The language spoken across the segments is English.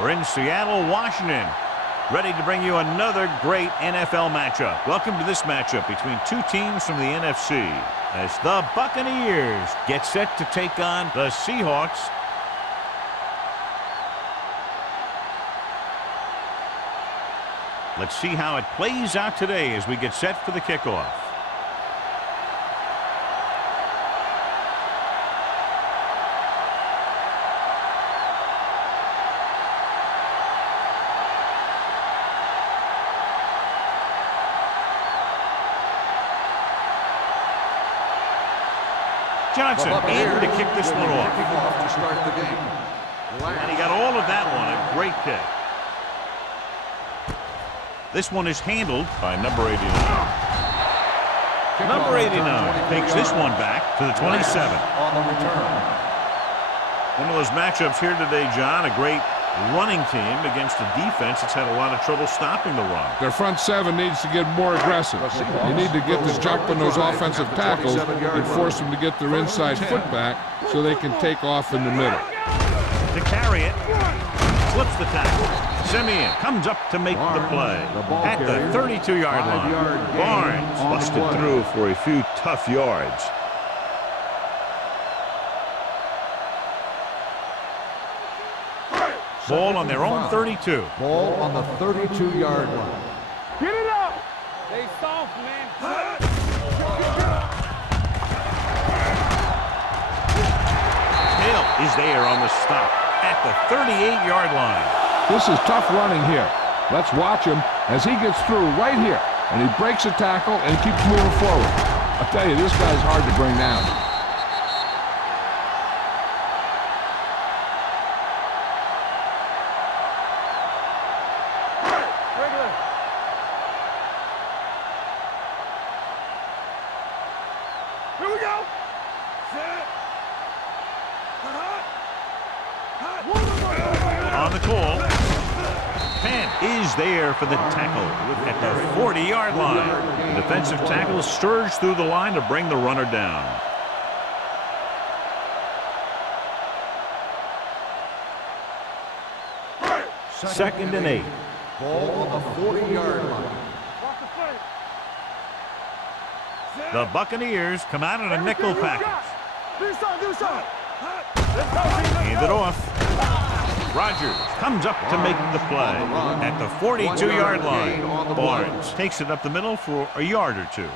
We're in Seattle, Washington, ready to bring you another great NFL matchup. Welcome to this matchup between two teams from the NFC as the Buccaneers get set to take on the Seahawks. Let's see how it plays out today as we get set for the kickoff. Johnson in to kick this one off. And he got all of that one. A great kick. This one is handled by number 89. Number 89 takes this one back to the 27. On the return. One of those matchups here today, John. A great running team against a defense that's had a lot of trouble stopping the run. Their front seven needs to get more aggressive. You need to get the jump on those offensive tackles and force them to get their inside foot back so they can take off in the middle. To carry it, slips the tackle. Simeon comes up to make the play at the 32-yard line. Barnes busted through for a few tough yards. Ball on their own 32. Ball on the 32-yard line. Get it up! They soft, man. Hill is there on the stop at the 38-yard line. This is tough running here. Let's watch him as he gets through right here. And he breaks a tackle and keeps moving forward. I'll tell you, this guy's hard to bring down. Here we go. On the call, Penn is there for the tackle at the 40-yard line. The defensive tackle surged through the line to bring the runner down. Second and 8. Ball on the 40-yard line. The Buccaneers come out in a nickel package. Hand it off. Rodgers comes up to make the play at the 42-yard line. Barnes takes it up the middle for a yard or two.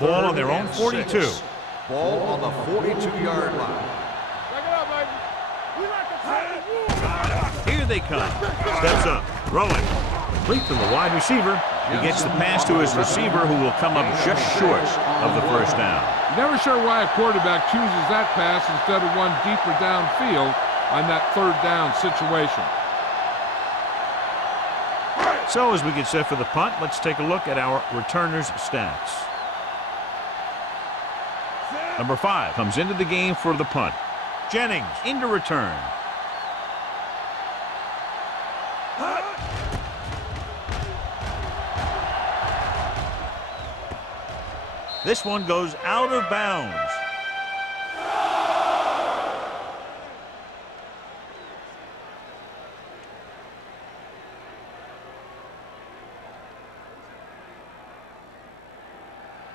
Ball on their own 42. Ball on the 42-yard line. Here they come. Steps up. Throwing. Complete to the wide receiver. He gets the pass to his receiver, who will come up just short of the first down. Never sure why a quarterback chooses that pass instead of one deeper downfield on that third down situation. So as we get set for the punt, let's take a look at our returners' stats. Number 5 comes into the game for the punt. Jennings into return. This one goes out of bounds.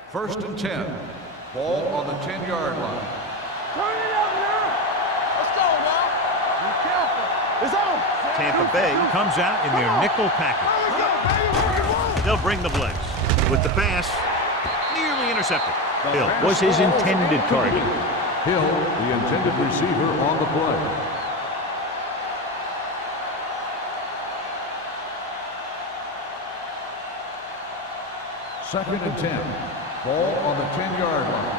First and 10. Ball on the 10-yard line. Turn it up now. Let's go, man. Be careful. It's on. Tampa Bay comes out in their nickel package. They'll bring the blitz. With the pass, nearly intercepted. Hill was his intended target. Hill, the intended receiver on the play. Second and 10. Ball on the 10-yard line.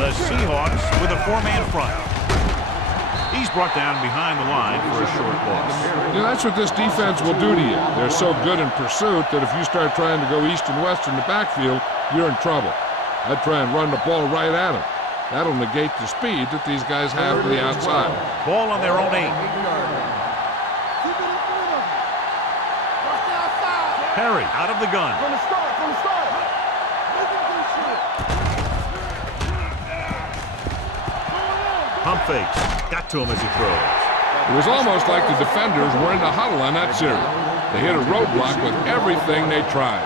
The Seahawks with a 4-man front. He's brought down behind the line for a short loss. You know, that's what this defense will do to you. They're so good in pursuit that if you start trying to go east and west in the backfield, you're in trouble. I'd try and run the ball right at them. That'll negate the speed that these guys have to the outside. Ball on their own 8. Perry out of the gun. From the start. Pump fakes. Got to him as he throws. It was almost like the defenders were in the huddle on that series. They hit a roadblock with everything they tried.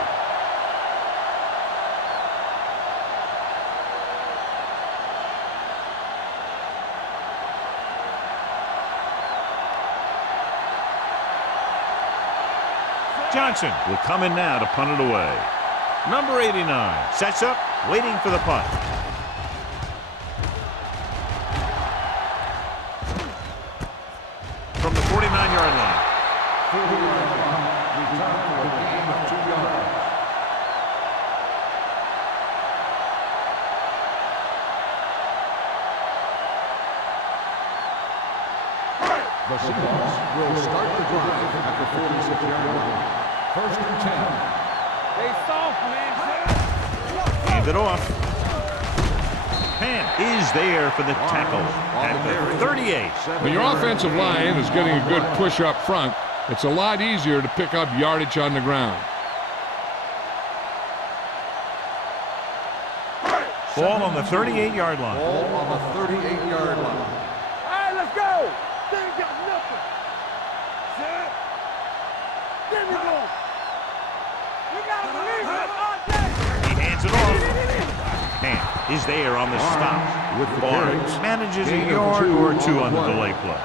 Johnson will come in now to punt it away. Number 89 sets up, waiting for the punt. From the 49-yard line. 40-yard line. Return for a gain of 2 yards. The Seahawks will start the drive at the 46-yard line. 1st and 10. They soft, man. Hand it off. Pan is there for the tackle at the 38. When your offensive line is getting a good push up front, it's a lot easier to pick up yardage on the ground. Ball on the 38-yard line. Ball on the 38-yard line. All right, let's go. They ain't got nothing. Set. Give me one. You gotta believe it all day. He hands it off. Pan is there on the stop. With the Barnes carry. manages a Gain of yard 2 or 2 on on the the play. delay play.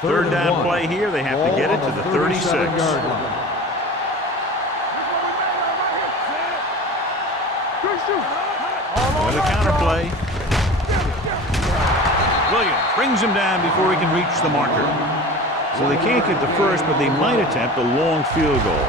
Third down play here. They have to get it to the 36. Yard line. This what we made on right here. Set. Good shoot. With a counter play. Williams brings him down before he can reach the marker. So they can't get the first, but they might attempt a long field goal.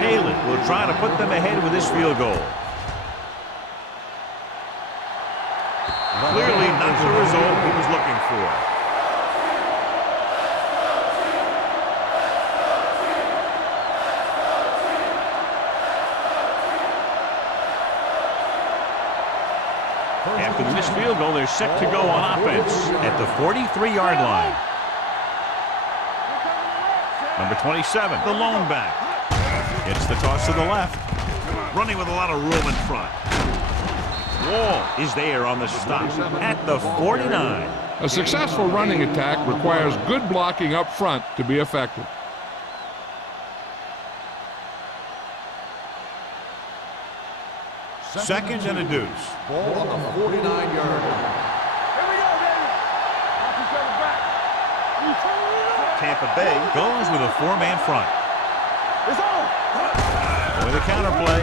Haley will try to put them ahead with this field goal. Clearly not the result he was looking for. After the missed field goal, they're set to go on offense at the 43-yard line. Number 27, the lone back. Gets the toss to the left. Running with a lot of room in front. Wall is there on the stop at the 49. A successful running attack requires good blocking up front to be effective. Second and a deuce. Ball on the 49-yard line. Here we go, baby. Watch each other back. You turn it up. Tampa Bay goes with a 4-man front. It's on. With a counter play.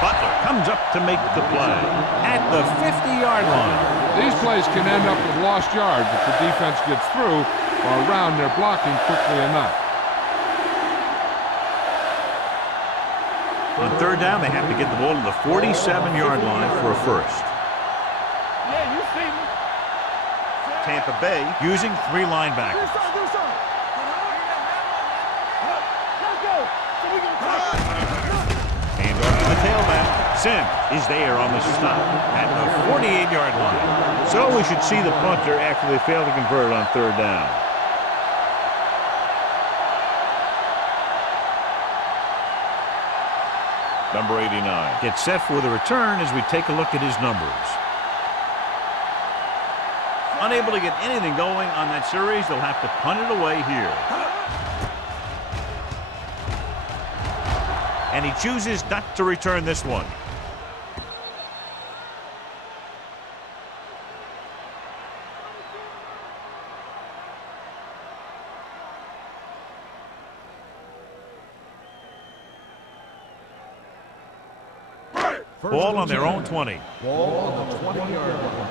Butler comes up to make the play at the 50-yard line. These plays can end up with lost yards if the defense gets through or around their blocking quickly enough. On third down, they have to get the ball to the 47-yard line for a first. Yeah, you see me. Tampa Bay using 3 Do linebackers. something, do something. Let's go. So we can talk. Hand off to the tailback. Sim is there on the stop at the 48-yard line. So we should see the punter after they fail to convert on third down. Number 89 gets set for the return as we take a look at his numbers. Unable to get anything going on that series, they'll have to punt it away here. And he chooses not to return this one. Ball on their own 20. Ball on the 20-yard line.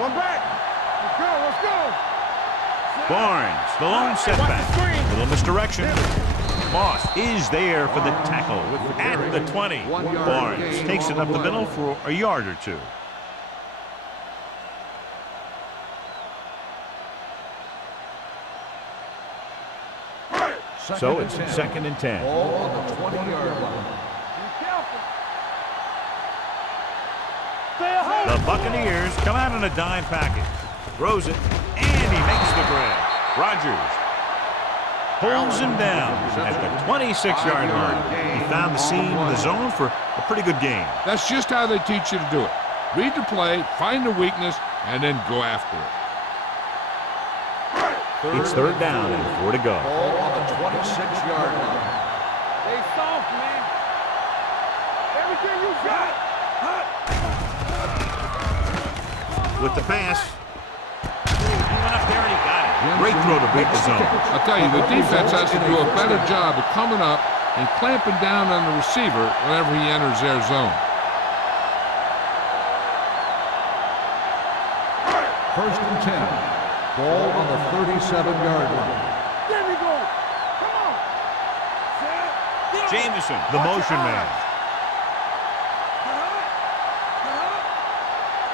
One back. Let's go, let's go. Barnes, the lone setback. Little misdirection. Moss is there for the tackle at the 20. Barnes takes it up the middle for a yard or 2. So it's 2nd and 10. Ball on the 20-yard line. Be careful. The Buccaneers come out in a dime package. Throws it, and he makes the grab. Rodgers pulls him down at the 26-yard line. He found the seam in the zone for a pretty good game. That's just how they teach you to do it. Read the play, find the weakness, and then go after it. It's 3rd down and 4 to go. Ball on the 26-yard line. Stay soft, man. Everything you got. With the pass, he went up there and he got it. Great throw to beat the zone. I'll tell you, the defense has to do a better job of coming up and clamping down on the receiver whenever he enters their zone. 1st and 10. Ball on the 37-yard line. There we go. Come on. Set. Jameson, the motion man.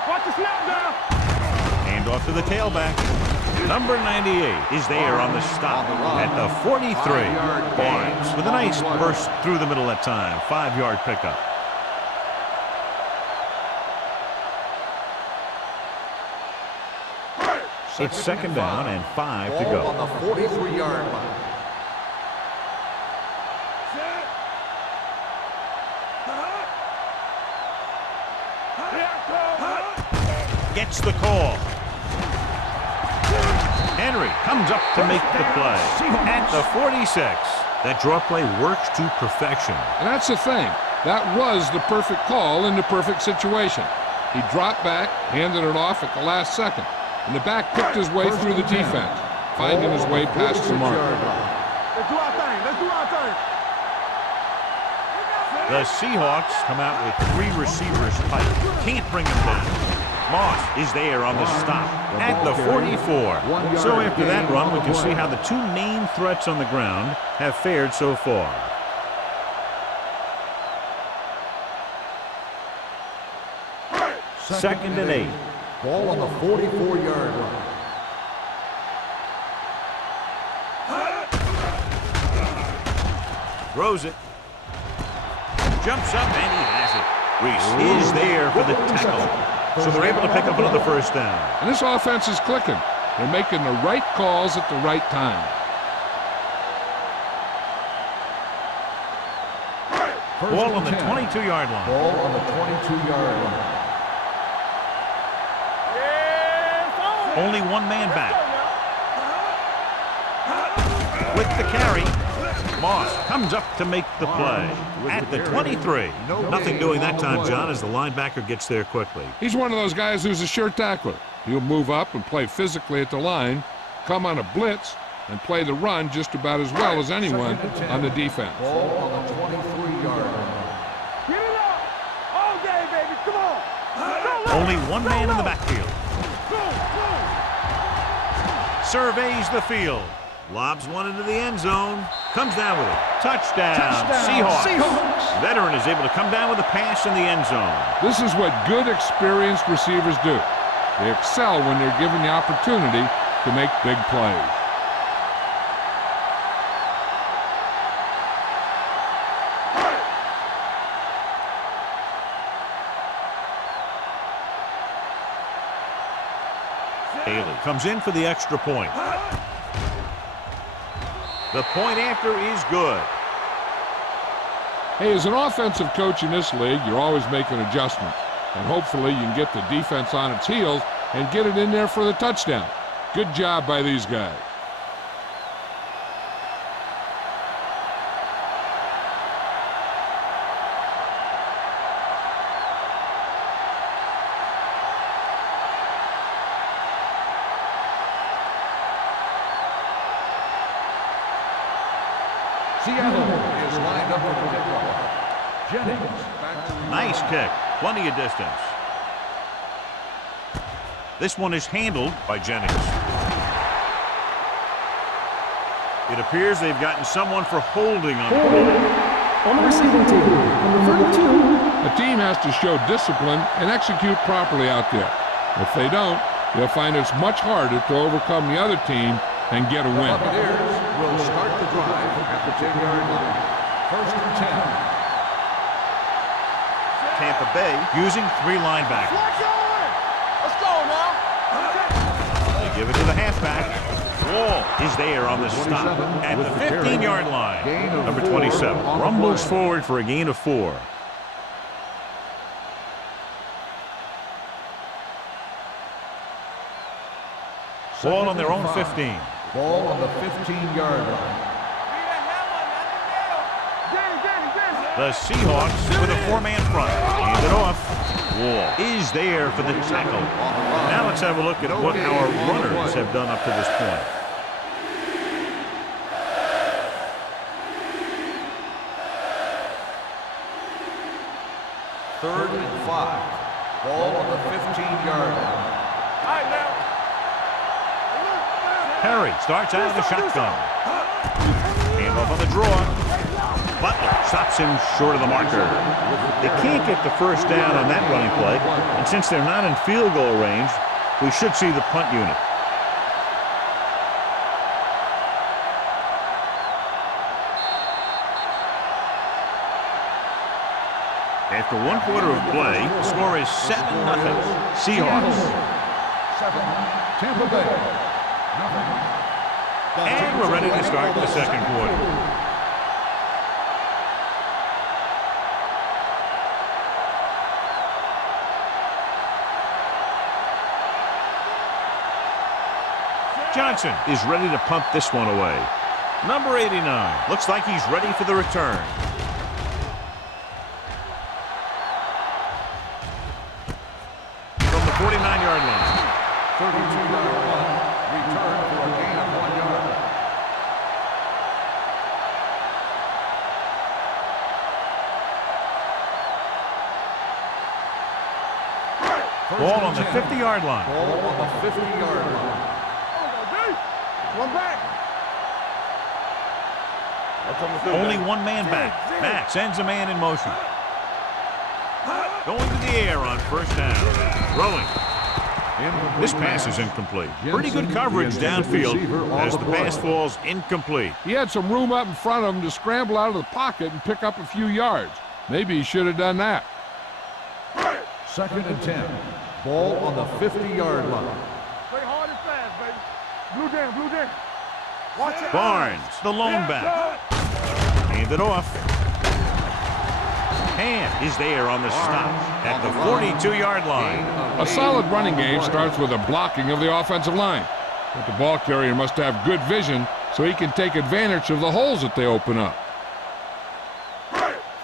Watch the snap now. Hand off to the tailback. Number 98 is there on the stop at the 43. Barnes with a nice burst through the middle that time. 5-yard pickup. It's 2nd down and 5 to go. Ball on the 43-yard line. Set. Gets the call. Henry comes up to make the play at the 46. That draw play works to perfection. And that's the thing. That was the perfect call in the perfect situation. He dropped back, handed it off at the last second, and the back picked his way through the defense, finding his way past the mark. Let's do our thing. Let's do our thing. The Seahawks come out with 3 receivers tight. Can't bring them down. Moss is there on the stop at the 44. So after that run, we can see how the 2 main threats on the ground have fared so far. Second and 8. Ball on the 44-yard line. Throws it. Jumps up and he has it. Reese is there for the tackle. So they're able to pick up another 1st down. And this offense is clicking. They're making the right calls at the right time. Ball on the 22-yard line. Ball on the 22-yard line. Only 1 man back. With the carry, Moss comes up to make the play at the 23. Nothing doing that time, John, as the linebacker gets there quickly. He's one of those guys who's a sure tackler. He'll move up and play physically at the line, come on a blitz, and play the run just about as well as anyone on the defense. Ball on the 23-yard line. Get it up. All day, baby. Come on. Only 1 man in the backfield. Surveys the field. Lobs one into the end zone. Comes down with it. Touchdown. Seahawks. Veteran is able to come down with a pass in the end zone. This is what good, experienced receivers do. They excel when they're given the opportunity to make big plays. Haley comes in for the extra point. The point after is good. Hey, as an offensive coach in this league, you're always making adjustments. And hopefully you can get the defense on its heels and get it in there for the touchdown. Good job by these guys. Seattle is lined up for the kickoff. Jennings back to Nice kick. Plenty of distance. This one is handled by Jennings. It appears they've gotten someone for holding on the ball. On the receiving team, number 32. A team has to show discipline and execute properly out there. If they don't, they'll find it's much harder to overcome the other team and get a win. Buccaneers will start the drive 10-yard line. First and 10. Tampa Bay using 3 linebackers. Let's go now. They give it to the halfback. Wall is there on the stop at the 15-yard line. Number 27 rumbles forward for a gain of 4. Ball on their own 15. Ball on the 15-yard line. The Seahawks with a 4-man front. Hand it off. Wall is there for the tackle. Now let's have a look at what our runners have done up to this point. Third and 5. Ball on the 15-yard line. Perry starts out of the shotgun. Hand off on the draw. Butler stops him short of the marker. They can't get the first down on that running play, and since they're not in field goal range, we should see the punt unit. After 1 quarter of play, the score is 7-0. Seahawks. 7, Tampa Bay. And we're ready to start the second quarter. Johnson is ready to punt this one away. Number 89 looks like he's ready for the return. From the 49-yard line. 32-yard line. Return for a gain of 1 yard. Ball on the 50-yard line. Ball on the 50-yard line. One back. Only 1 man back. Matt sends a man in motion. Going to the air on first down. Throwing. This pass is incomplete. Pretty good coverage downfield as the pass falls incomplete. He had some room up in front of him to scramble out of the pocket and pick up a few yards. Maybe he should have done that. Second and 10. Ball on the 50-yard line. Play hard and fast, baby. Blue down, blue down. Watch it. Barnes, the lone back. Hand it off. Hand is there on the stop at the 42-yard line. A solid running game starts with a blocking of the offensive line. But the ball carrier must have good vision so he can take advantage of the holes that they open up.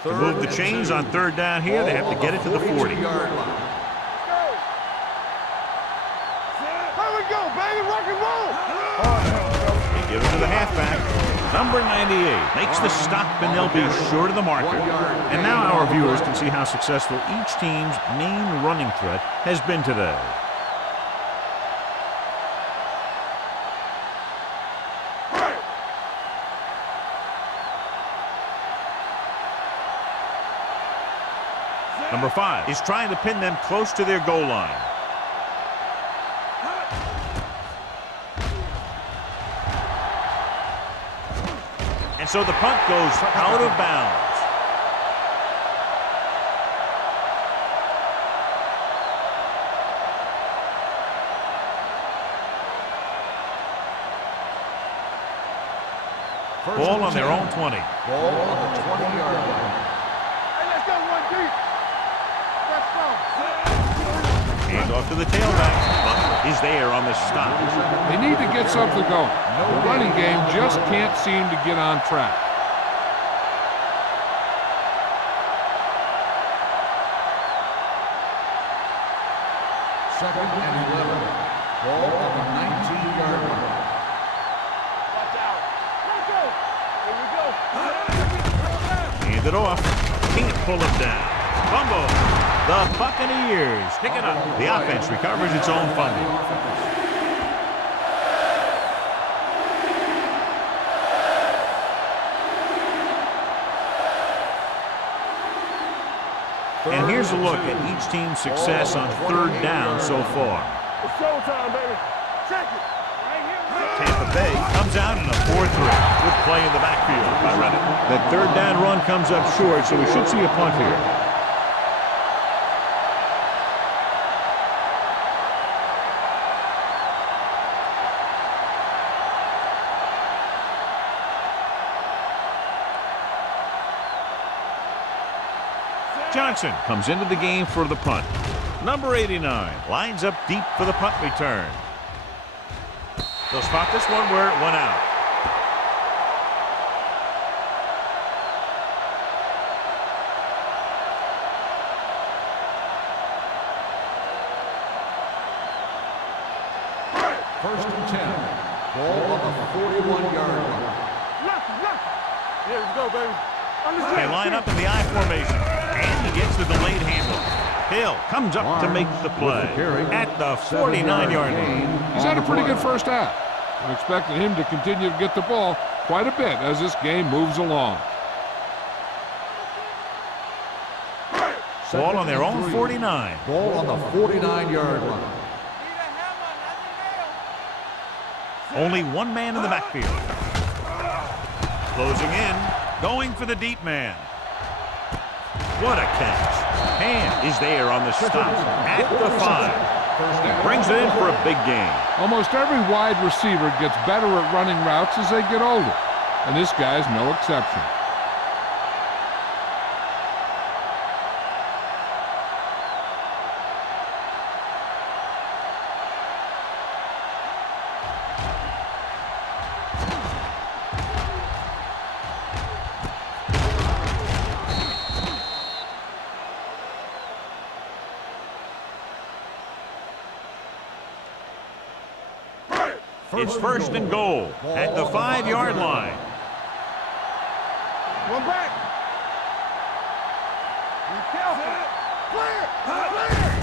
To move the chains on third down here, they have to get it to the 40. Yard line. Here we go, baby. Rock and roll. They give it to the halfback. Number 98 makes the stop, and they'll be short of the marker. And now our viewers can see how successful each team's main running threat has been today. Number 5 is trying to pin them close to their goal line. And so the punt goes out of bounds. Ball on their own 20. Ball on the 20-yard line. Hey, let's go one deep. Let's go. Hand off to the tailback. Butler is there on the stop. They need to get something going. The running game just can't seem to get on track. Second and 11. Ball on the 19-yard line. Watch out. Let's go. Here we go. Hand it off. Can't pull him down. Fumble. The Buccaneers pick it up. The offense recovers its own fumble. And here's a look at each team's success on third down so far. It's showtime, baby. Check it. Right here. Tampa Bay comes out in a 4-3. Good play in the backfield by Reddick. That third down run comes up short, so we should see a punt here. Johnson comes into the game for the punt. Number 89 lines up deep for the punt return. They'll spot this one where it went out. First and 10. Ball on the 41-yard line. Here we go, baby. They line up in the I formation, and he gets the delayed handle. Hill comes up to make the play at the 49-yard line. He's had a pretty good first half. I'm expecting him to continue to get the ball quite a bit as this game moves along. Ball on their own 49. Ball on the 49-yard line. Only one man in the backfield. Closing in, going for the deep man. What a catch. Hand is there on the stop at the 5. He brings it in for a big gain. Almost every wide receiver gets better at running routes as they get older, and this guy's no exception. It's first and goal at the 5-yard line. One back. Be careful. Clear.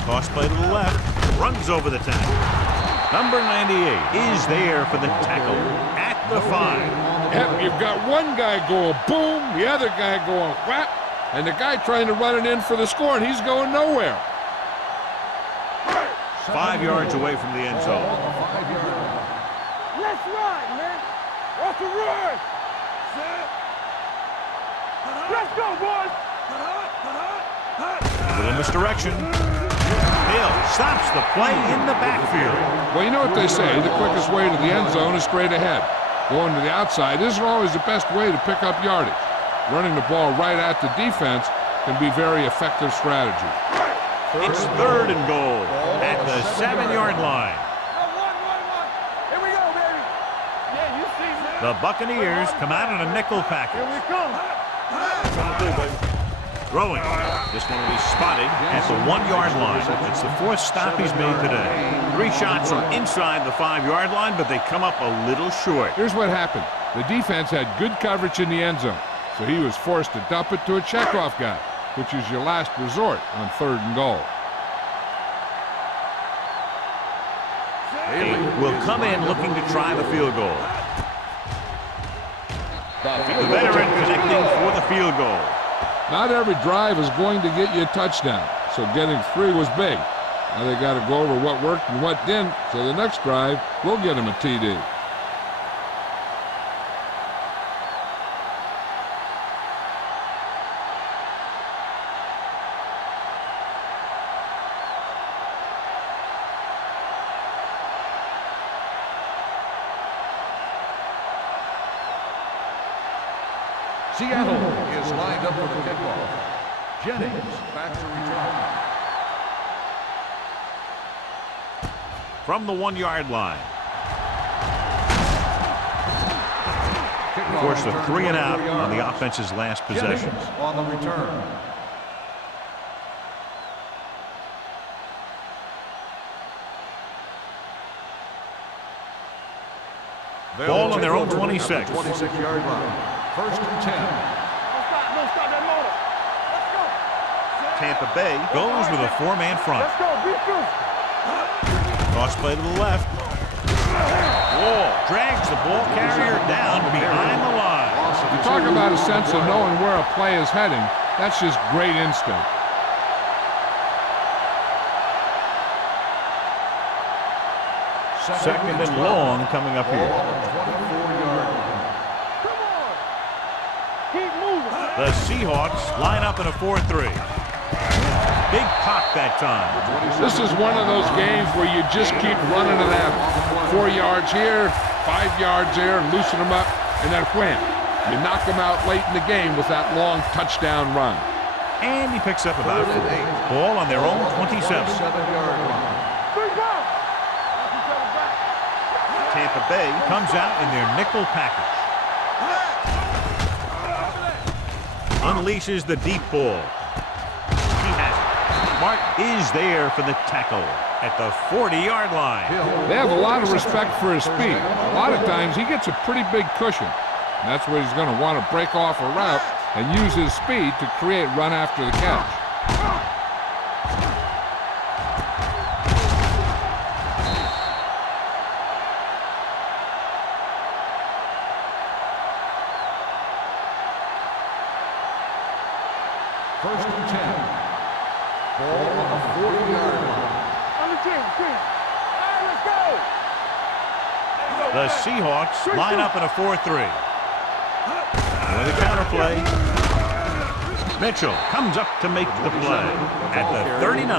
Toss play to the left. Runs over the tackle. Number 98 is there for the tackle at the 5. Yep, you've got one guy going boom, the other guy going whap, and the guy trying to run it in for the score, and he's going nowhere. 5 yards away from the end zone. Let's run, man. Off the run. Let's go, boys. Little misdirection. Hill stops the play in the backfield. Well, you know what they say, the quickest way to the end zone is straight ahead. Going to the outside isn't always the best way to pick up yardage. Running the ball right at the defense can be very effective strategy. It's third and goal at the 7-yard line. Here we go, baby. Yeah, you see me. The Buccaneers come out in a nickel package. Here we come. Throwing. This one will be spotted at the 1-yard line. It's the 4th stop he's made today. 3 shots from inside the 5-yard line, but they come up a little short. Here's what happened. The defense had good coverage in the end zone, so he was forced to dump it to a checkoff guy, which is your last resort on 3rd and goal. Will come in looking to try the field goal. The veteran connecting for the field goal. Not every drive is going to get you a touchdown, so getting 3 was big. Now they got to go over what worked and what didn't, so the next drive will get him a TD. Seattle is lined up for the kickoff. Jennings back to return. From the 1-yard line. Kickoff Forced a return 3 and out 24 on the yards. offense's last possession. Jennings on the return. Ball on their own 26. 26-yard line. First and 10. Don't stop that motor. Let's go. Tampa Bay goes with a 4-man front. Let's go. Be through. Toss play to the left. Wall drags the ball carrier down behind the line. You talk about a sense of knowing where a play is heading. That's just great instinct. Second and long coming up here. Keep moving. The Seahawks line up in a 4-3. Big pop that time. This is one of those games where you just keep running it at them. 4 yards here, 5 yards there, loosen them up, and then wham. You knock them out late in the game with that long touchdown run. And he picks up about 4. Ball on their own 27. Tampa Bay comes out in their nickel package. Unleashes the deep ball. He has it. Mark is there for the tackle at the 40-yard line. They have a lot of respect for his speed. A lot of times he gets a pretty big cushion. And that's where he's going to want to break off a route and use his speed to create run after the catch. First and 10. Ball on the 40-yard line. On the 10. All right, let's go. The Seahawks line up in a 4-3. With a counter play. Mitchell comes up to make the play at the 39.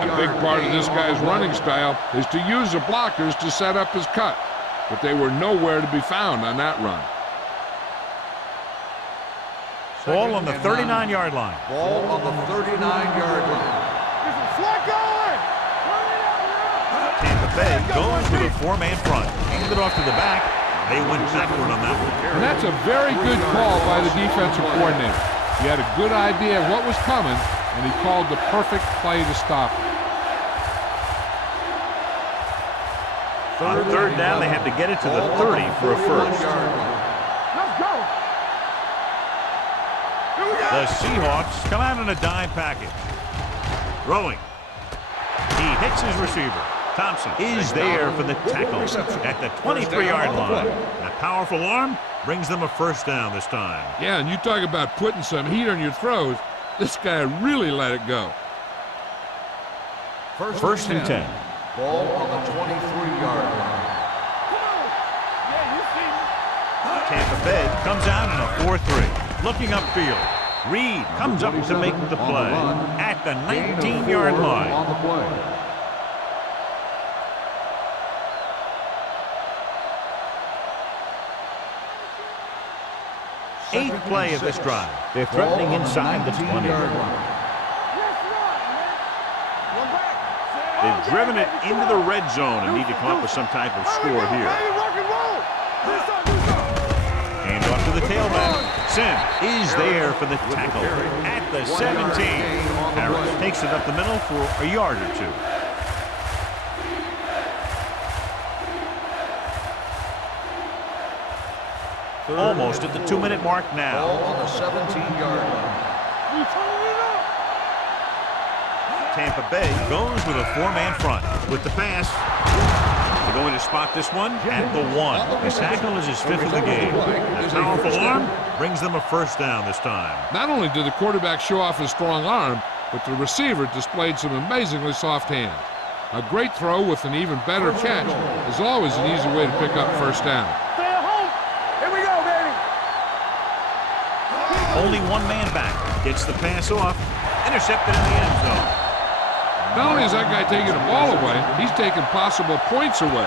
A big part of this guy's running style is to use the blockers to set up his cut. But they were nowhere to be found on that run. Ball on the 39-yard line. Ball on the 39-yard line. Get some slack going. Tampa Bay goes with a 4-man front. Hand it off to the back. They went backward on that one. And that's a very good call by the defensive coordinator. He had a good idea of what was coming, and he called the perfect play to stop it. On third down, they have to get it to the 30 for a first. Let's go. The Seahawks come out in a dime package. Throwing. He hits his receiver. Thompson is there for the tackle at the 23-yard line. A powerful arm brings them a first down this time. Yeah, and you talk about putting some heat on your throws. This guy really let it go. First and 10. Ball on the 23-yard line. Tampa Bay comes out in a 4-3. Looking upfield. Reed comes up to make the play at the 19-yard line. On the play. Eighth play of this drive. They're threatening inside the 20. They've driven it into the red zone and need to come up with some type of score here. Hand off to the tailback. Sim is there for the tackle at the 17. Harris takes it up the middle for a yard or two. Almost at the 2-minute mark now. Ball on the 17-yard line. Tampa Bay goes with a 4-man front. With the pass, they're going to spot this one at the 1. The tackle is his 5th of the game. A powerful arm brings them a first down this time. Not only did the quarterback show off his strong arm, but the receiver displayed some amazingly soft hands. A great throw with an even better catch is always an easy way to pick up first down. Stay at home. Here we go, baby. Only one man back. Gets the pass off. Intercepted in the end zone. Not only is that guy taking the ball away, he's taking possible points away.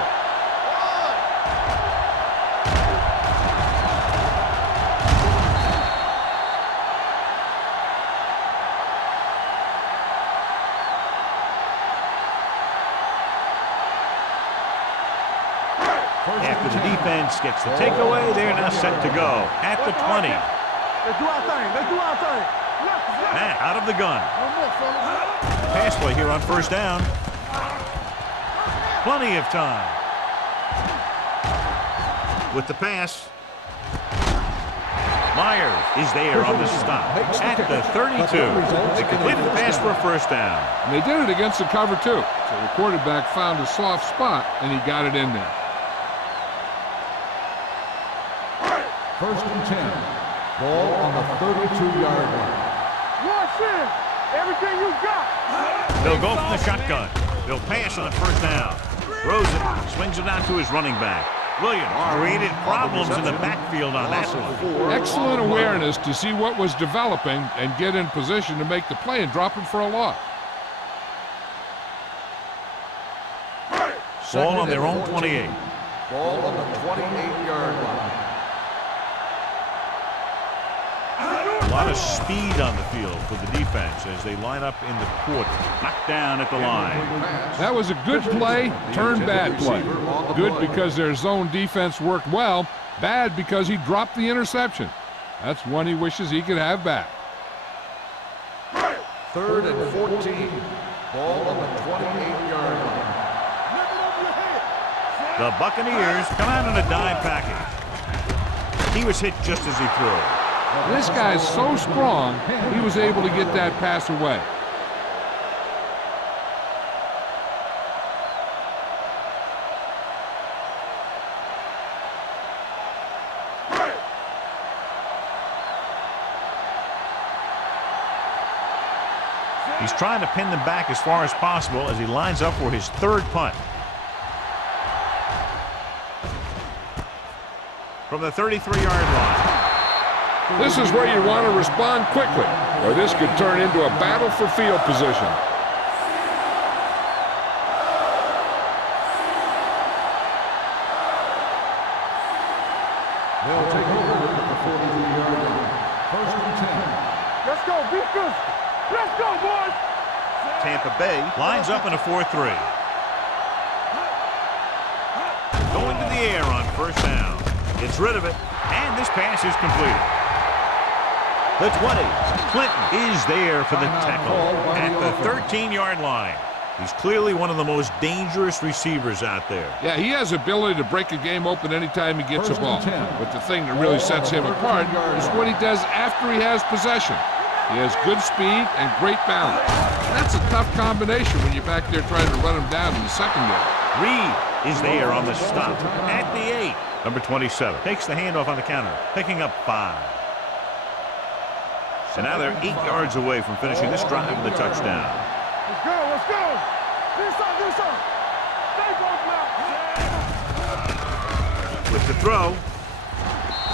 After the defense gets the takeaway, they're now set to go at the 20. Let's do our thing. Let's do our thing. Matt out of the gun. Pass play here on first down. Plenty of time. With the pass. Myers is there on the stop at the 32. They completed the pass for a first down. And they did it against the cover, too. So the quarterback found a soft spot, and he got it in there. First and 10. Ball on the 32-yard line. Rush in. Everything you got. They'll go from the shotgun. They'll pass on first down. Throws it, swings it out to his running back. Williams created problems in the backfield on that one. Excellent awareness to see what was developing and get in position to make the play and drop him for a loss. Ball on their own 28. Ball on the 28-yard line. A lot of speed on the field for the defense as they line up in the court. Knocked down at the line. That was a good play, turned bad play. Good because their zone defense worked well. Bad because he dropped the interception. That's one he wishes he could have back. 3rd and 14. Ball on the 28-yard line. The Buccaneers come out in a dime package. He was hit just as he threw. This guy's so strong, he was able to get that pass away. He's trying to pin them back as far as possible as he lines up for his 3rd punt. From the 33-yard line. This is where you want to respond quickly, or this could turn into a battle for field position. They'll take over at the 43-yard line. 1st and 10. Let's go, beat. Let's go, boys. Tampa Bay lines up in a 4-3. Going to the air on 1st down. Gets rid of it, and this pass is completed. The 20. Clinton is there for the tackle at the 13-yard line. He's clearly one of the most dangerous receivers out there. Yeah, he has ability to break a game open anytime he gets a ball. But the thing that really sets him apart is what he does after he has possession. He has good speed and great balance. That's a tough combination when you're back there trying to run him down in the secondary. Reed is there on the stop at the 8. Number 27 takes the handoff on the counter, picking up 5. So now they're 8 yards away from finishing this drive with a touchdown. Let's go, let's go. This up. Stay both now. With the throw,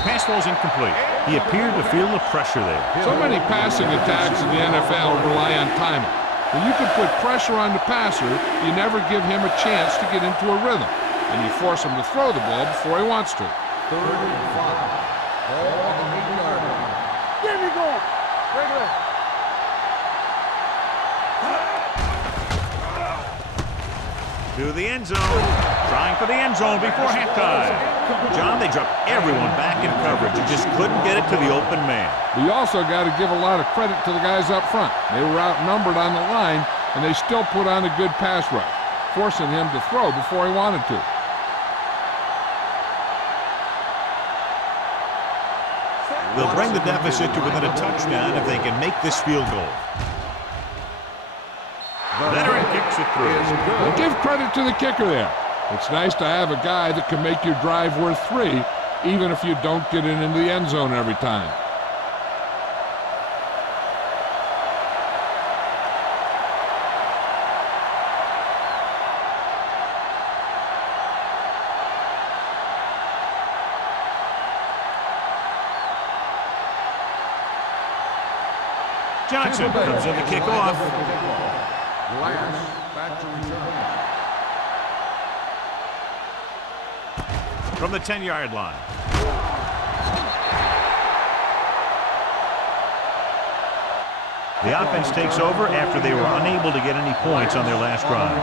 pass falls incomplete. He appeared to feel the pressure there. So many passing attacks in the NFL rely on timing. When you can put pressure on the passer, you never give him a chance to get into a rhythm. And you force him to throw the ball before he wants to. 3rd and 5. Ball on the 8-yard line. Get me going. Regular. To the end zone. Trying for the end zone before halftime. John, they dropped everyone back in coverage and just couldn't get it to the open man. But you also got to give a lot of credit to the guys up front. They were outnumbered on the line, and they still put on a good pass rush, forcing him to throw before he wanted to. They'll bring the deficit to within a touchdown if they can make this field goal. Veteran kicks it through. Well, give credit to the kicker there. It's nice to have a guy that can make your drive worth 3, even if you don't get it into the end zone every time. Johnson comes in to kick off. Last back to return. From the 10-yard line. The offense takes over after they were unable to get any points on their last drive.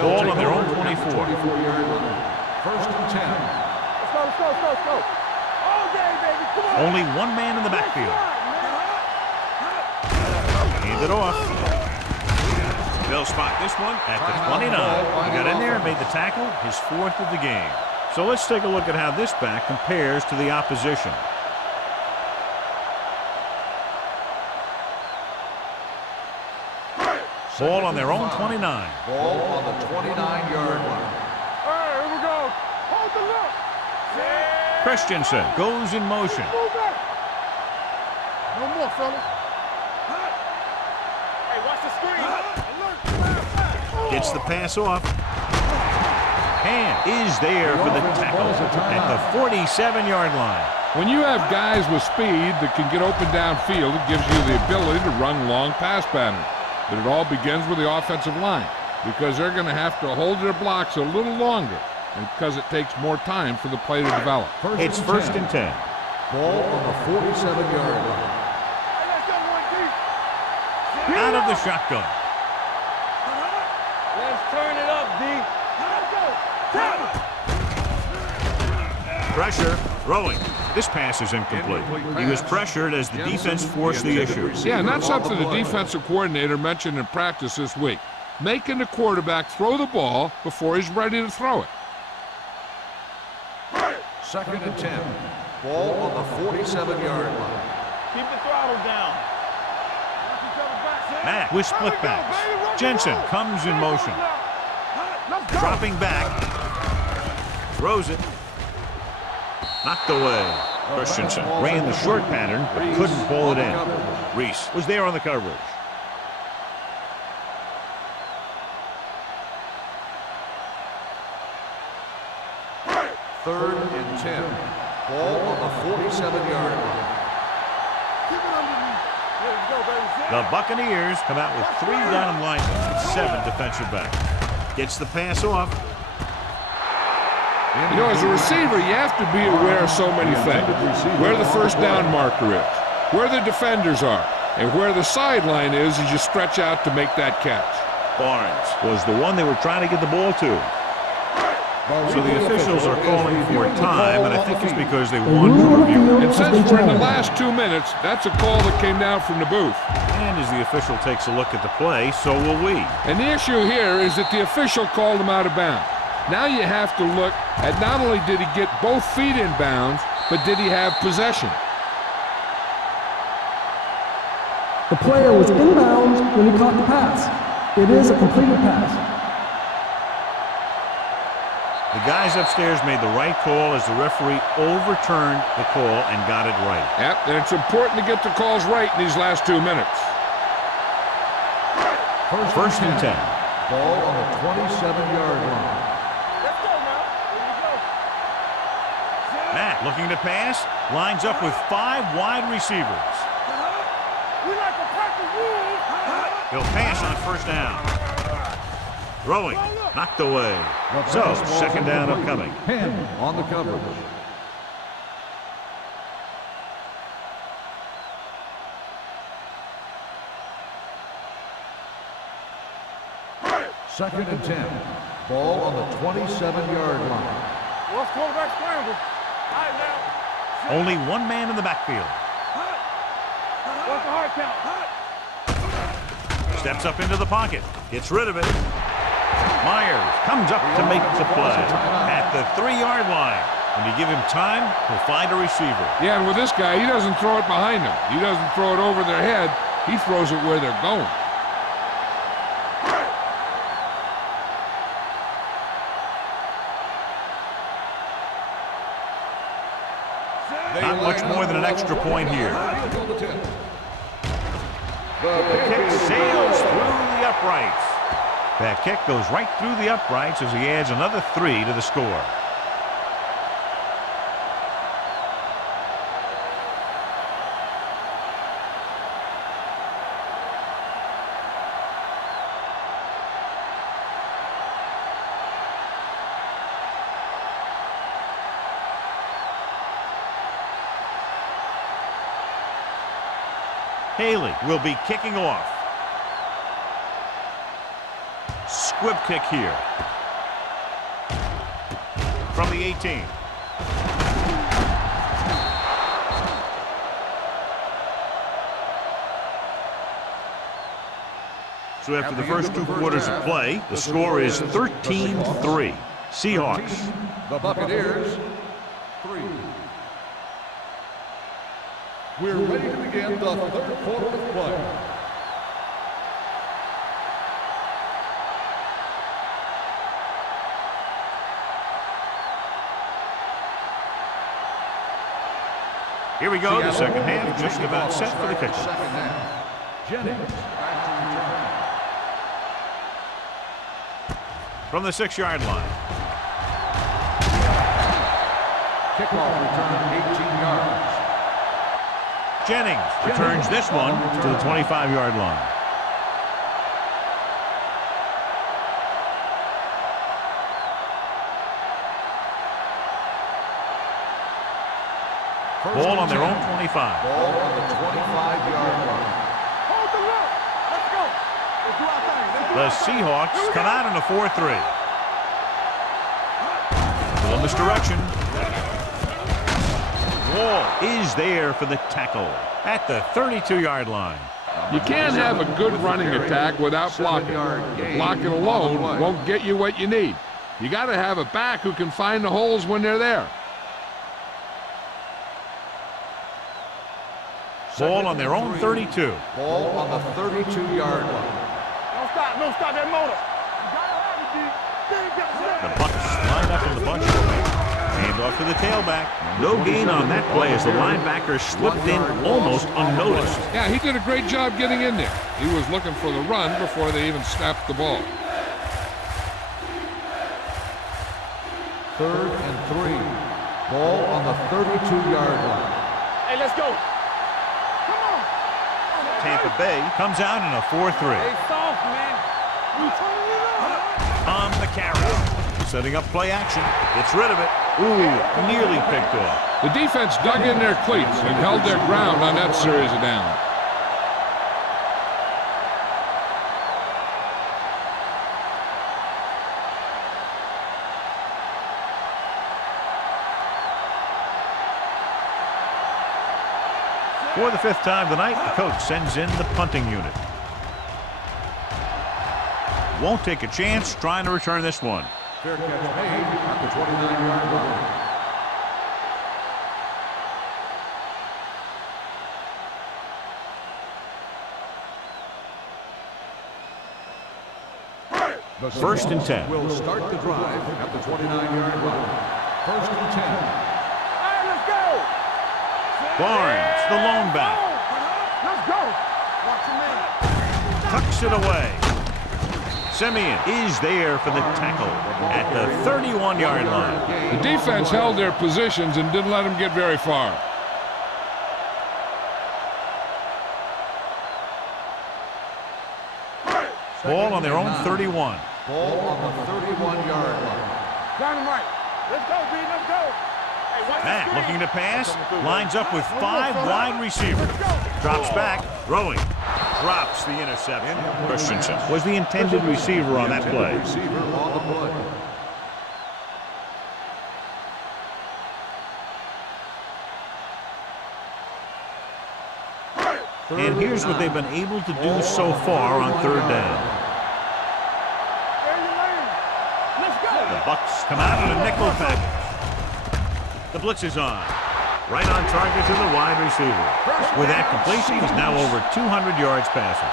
Ball on their own 24. 24-yard line. 1st and 10. Let's go. All day, baby. Come on. Only one man in the backfield. Hand it off. They'll spot this one at the 29. He got in there and made the tackle, his 4th of the game. So let's take a look at how this back compares to the opposition. Ball on their own 29. Ball on the 29-yard line. All right, here we go. Hold the look. Christensen goes in motion. Move back. No more, fellas. Hey, watch the screen. Gets the pass off. And is there for the tackle at the 47-yard line. When you have guys with speed that can get open downfield, it gives you the ability to run long pass patterns. But it all begins with the offensive line because they're going to have to hold their blocks a little longer and because it takes more time for the play to develop. It's first and 10. Ball on the 47-yard line. Out of the shotgun. Let's turn it up, D. Pressure, throwing. This pass is incomplete. He was pressured as the defense forced the issue. Yeah, and that's something the defensive coordinator mentioned in practice this week. Making the quarterback throw the ball before he's ready to throw it. Second and 10. Ball on the 47-yard line. Keep the throttle down. Matt with split backs. Jensen comes in motion. Dropping back. Throws it. Knocked away. Christensen ran the short pattern, but couldn't pull it in. Reese was there on the coverage. Third and 10. Ball on the 47-yard line. The Buccaneers come out with 3 down linemen and 7 defensive backs. Gets the pass off. You know, as a receiver, you have to be aware of so many things. Where the first down marker is, where the defenders are, and where the sideline is as you stretch out to make that catch. Barnes was the one they were trying to get the ball to. So the officials are calling for time, and I think it's because they want to review. And since we're in the last 2 minutes, that's a call that came down from the booth. And as the official takes a look at the play, so will we. And the issue here is that the official called him out of bounds. Now you have to look at not only did he get both feet in bounds, but did he have possession? The player was inbounds when he caught the pass. It is a completed pass. The guys upstairs made the right call as the referee overturned the call and got it right. Yep, and it's important to get the calls right in these last 2 minutes. First and 10. Ball on the 27-yard line. Let's go now. Here we go. Matt looking to pass, lines up with 5 wide receivers. We like to practice rules. He'll pass on first down. Throwing, knocked away. So, second down upcoming. Penn on the coverage. Second and 10. Ball on the 27-yard line. What's quarterback scramble? All right, now. Only 1 man in the backfield. What's the hard count? Steps up into the pocket, gets rid of it. Myers comes up to make the play at the 3-yard line. When you give him time, he'll find a receiver. Yeah, and with this guy, he doesn't throw it behind them. He doesn't throw it over their head. He throws it where they're going. Not much more than an extra point here. The kick sails through the uprights. That kick goes right through the uprights as he adds another 3 to the score. Haley will be kicking off. Squib kick here. From the 18. So after the first 2 quarters of play, the score is 13-3. Seahawks. The Buccaneers, 3. We're ready to begin the third quarter of play. Here we go, the second half, just about set for the kickoff. Second half. Jennings back to return. From the 6-yard line. Kickoff return 18 yards. Jennings returns this one to the 25-yard line. Ball on their own 25. Ball on the 25-yard line. Hold the rope. Let's go. Let's do our thing. The Seahawks come out in a 4-3. Little misdirection. Wall is there for the tackle at the 32-yard line. You can't have a good running attack without blocking. Blocking alone won't get you what you need. You got to have a back who can find the holes when they're there. Ball on their own 32. Ball on the 32-yard line. Don't stop that motor. The Bucs line up in the bunch. Hand off to the tailback. No gain on that play as the linebacker slipped in almost unnoticed. Yeah, he did a great job getting in there. He was looking for the run before they even snapped the ball. 3rd and 3. Ball on the 32-yard line. Hey, let's go. Tampa Bay comes out in a 4-3. Hey, soft, man. On the carry. Setting up play action. Gets rid of it. Ooh, nearly picked off. The defense dug in their cleats and held their ground on that series of downs. For the 5th time tonight, the coach sends in the punting unit. Won't take a chance trying to return this one. Fair catch made at the 29-yard line. The 1st and 10. Will start the drive at the 29-yard line. 1st and 10. Hey, let's go. Barnes, the lone back, Let's go. Watch him in. tucks it away. Simeon is there for the tackle at the 31-yard line. The defense held their positions and didn't let them get very far. Ball on their own 31. Ball on the 31-yard line. Dynamite. Let's go, B. Let's go. Hey, watch Matt the looking screen. to pass, lines up with 5 wide receivers. Drops back, throwing. Drops the interception. Christensen was the intended receiver on that play. Receiver on the play. And here's what they've been able to do so far on 3rd down. The Bucs come out in a nickel package. The blitz is on. Right on target to the wide receiver. With that completion, he's now over 200 yards passing.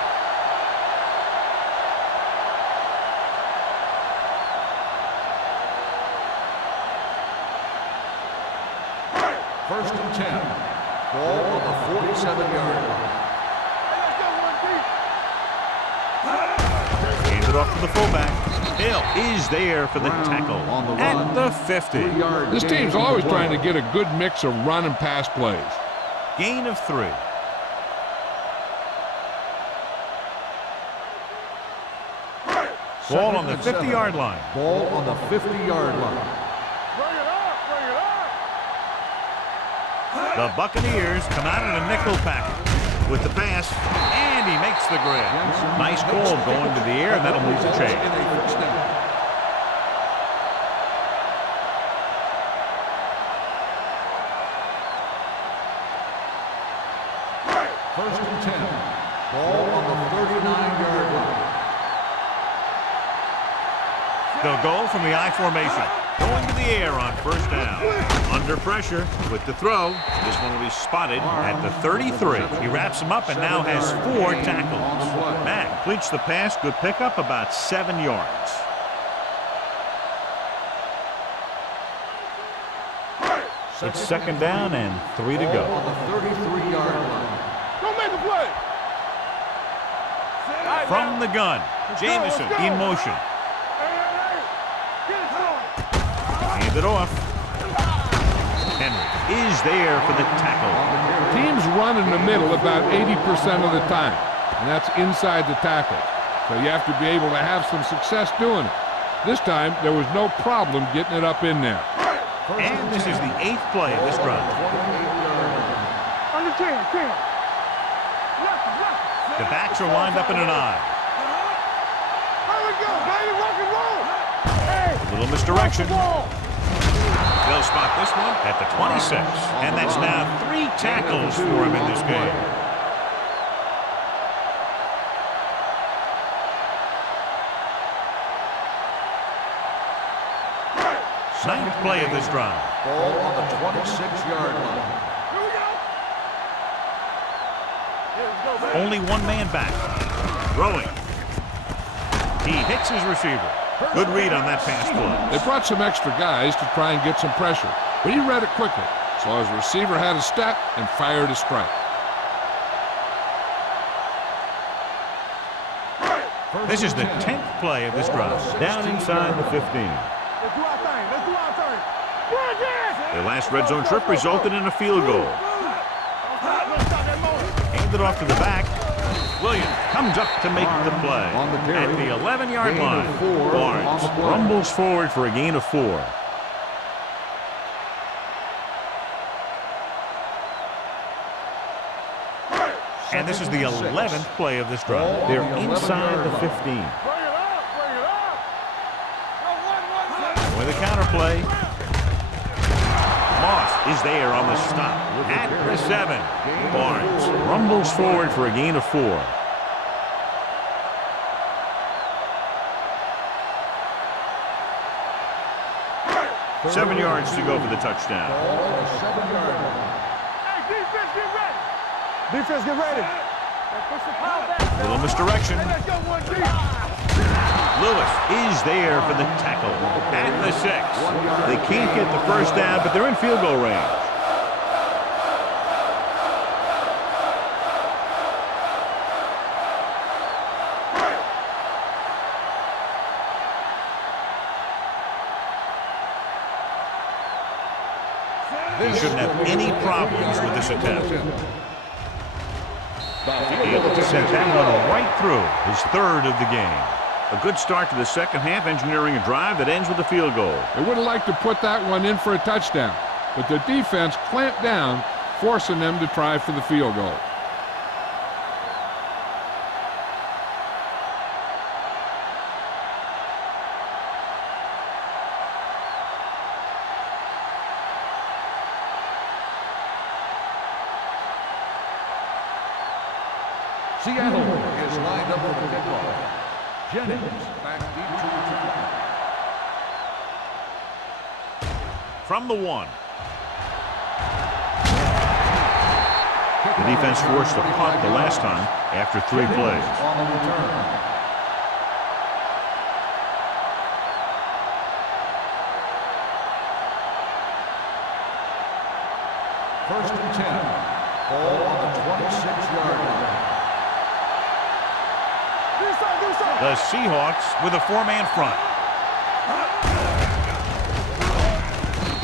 First and 10. Ball on the 47-yard line. Hands it off to the fullback. Hill is there for the tackle on the run. at the 50. 3-yard This gain team's on the always play. trying to get a good mix of run and pass plays. Gain of 3. Ball on the 50-yard line. Ball on the 50-yard line. Bring it up. Bring it up. The Buccaneers come out in a nickel package with the pass, and he makes the grab. Nice call going to the air, and that'll move the chain. In a first down. First and 10. Ball on the 39-yard line. They'll go from the I formation. Going to the air on 1st down. Under pressure with the throw. This one will be spotted at the 33. He wraps him up and now has 4 tackles. Matt completes the pass. Good pickup, about 7 yards. It's second down and 3 to go. On the 33-yard line. Don't make a play. From the gun, Jamison in motion. Hand it off. Henry is there for the tackle. Teams run in the middle about 80% of the time, and that's inside the tackle. So you have to be able to have some success doing it. This time, there was no problem getting it up in there. And this is the 8th play of this drive. Under 10. The backs are lined up in an I. Here we go, baby. Rock and roll. Hey. A little misdirection. They'll spot this one at the 26. And that's now 3 tackles for him in this game. Ninth play of this drive. Ball on the 26-yard line. Only one man back. Throwing. He hits his receiver. Good read on that pass play. They brought some extra guys to try and get some pressure, but he read it quickly. So his receiver had a step and fired a strike. This is the 10th play of this drive. Down inside the 15. Let's do our thing. Their last red zone trip resulted in a field goal. Handed off to the back. Williams comes up to make the play. At the 11-yard line, Barnes rumbles forward for a gain of 4. And this is the 11th play of this drive. They're inside the 15. With a counter play. Moss is there on the stop at the 7. Barnes rumbles forward for a gain of 4. Seven yards to go for the touchdown. Hey, defense, get ready. Defense, get ready. Push the power back. Little misdirection. Let's go, 1G. Lewis is there for the tackle at the 6. They can't get the first down, but they're in field goal range. He shouldn't have any problems with this attempt. Able to send that one right through, his 3rd of the game. A good start to the second half, engineering a drive that ends with a field goal. They would have liked to put that one in for a touchdown, but the defense clamped down, forcing them to try for the field goal. Seattle is lined up for the kickoff. Jennings back deep to return. From the 1. The defense forced a punt the last time after 3 plays. On the return. First and 10. Ball on the 26-yard line. The Seahawks with a 4-man front.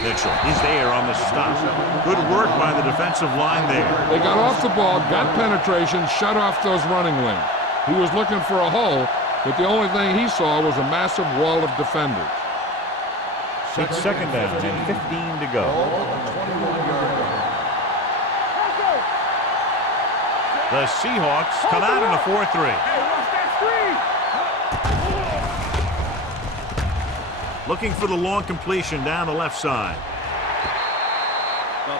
Mitchell is there on the stop. Good work by the defensive line there. They got off the ball, got penetration, shut off those running lanes. He was looking for a hole, but the only thing he saw was a massive wall of defenders. It's second down and 15 to go. The Seahawks come out in a 4-3. Looking for the long completion down the left side.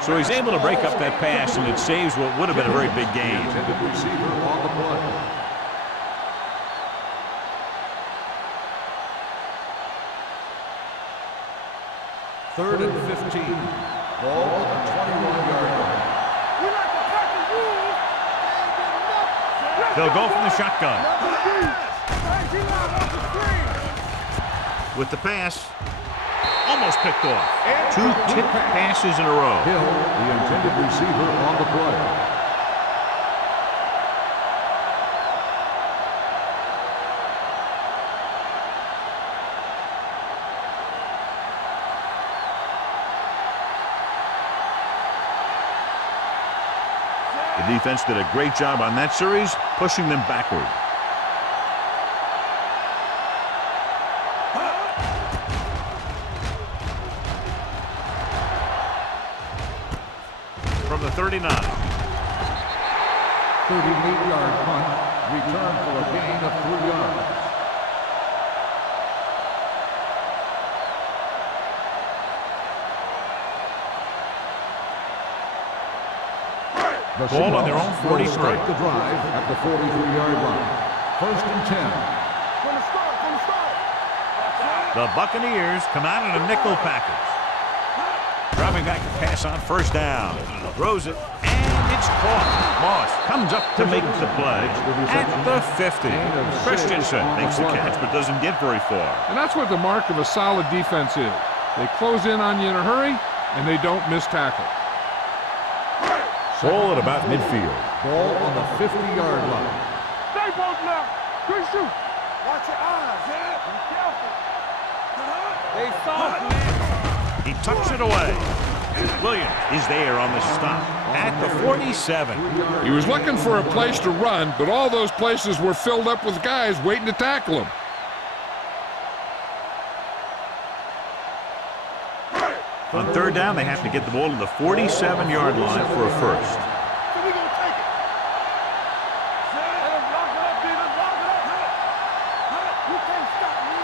So he's able to break up that pass, and it saves what would have been a very big gain. Third and 15. Ball at the 21-yard line. They'll go from the shotgun. With the pass. almost picked off. 2 tipped passes in a row. Hill, the intended receiver on the play. The defense did a great job on that series, pushing them backward. From the 39. 38-yard punt, return for a gain of 3 yards. Ball on their own 43. Start the drive at the 43-yard line. 1st and 10. From the start. The Buccaneers come out in a nickel package. Dropping back to pass on 1st down. Throws it, and it's caught. Moss comes up to make the play at the 50. Christensen makes the catch but doesn't get very far. And that's what the mark of a solid defense is. They close in on you in a hurry, and they don't miss tackle. Ball at about midfield. Ball on the 50-yard line. Stay both now. Good shoot. Watch your eyes, yeah. Be careful. They soft, man. He tucks it away. Williams is there on the stop at the 47. He was looking for a place to run, but all those places were filled up with guys waiting to tackle him. On 3rd down, they have to get the ball to the 47-yard line for a first. So we gonna take it. Let us lock it up, Peter. Lock it up. You can't stop me.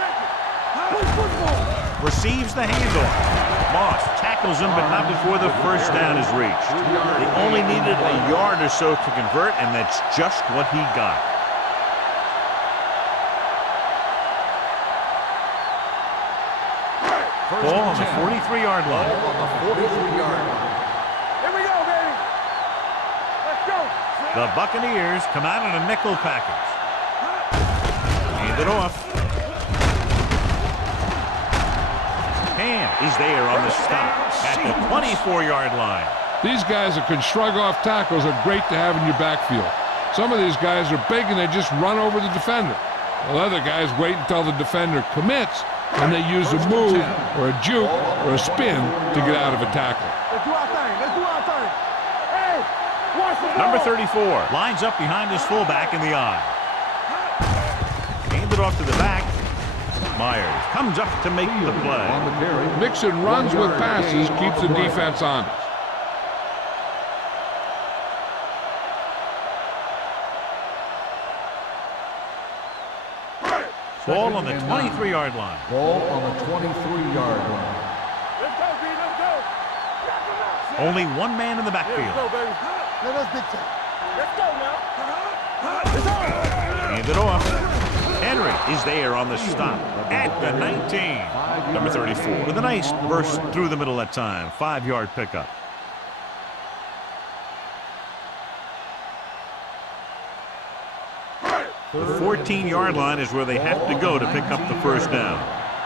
Check it. Play football. Receives the handoff. Moss tackles him, but not before the 1st down is reached. They only needed a yard or so to convert, and that's just what he got. Ball on the 43-yard line. Ball on the 43-yard line. Here we go, baby. Let's go. The Buccaneers come out in a nickel package. Hand it off. Ham is there on the stop at the 24-yard line. These guys that can shrug off tackles are great to have in your backfield. Some of these guys are big and they just run over the defender. While other guys wait until the defender commits, and they use a move or a juke or a spin to get out of a tackle. Let's do our thing. Let's do our thing. Hey, watch the Number ball. 34 lines up behind his fullback in the eye. Hand it off to the back. Myers comes up to make the play. On the carry. Mixing runs with passes keeps the defense honest. Ball on the 23-yard line. Ball on the 23-yard line. Let's go, B. Let's go. Knock him out. Only one man in the Let's backfield. go, baby. Let us dictate. Let's go now. It's on. Hand it off. Henry is there on the stop at the 19. Number 34 with a nice burst through the middle that time. 5-yard pickup. The 14-yard line is where they have to go to pick up the 1st down.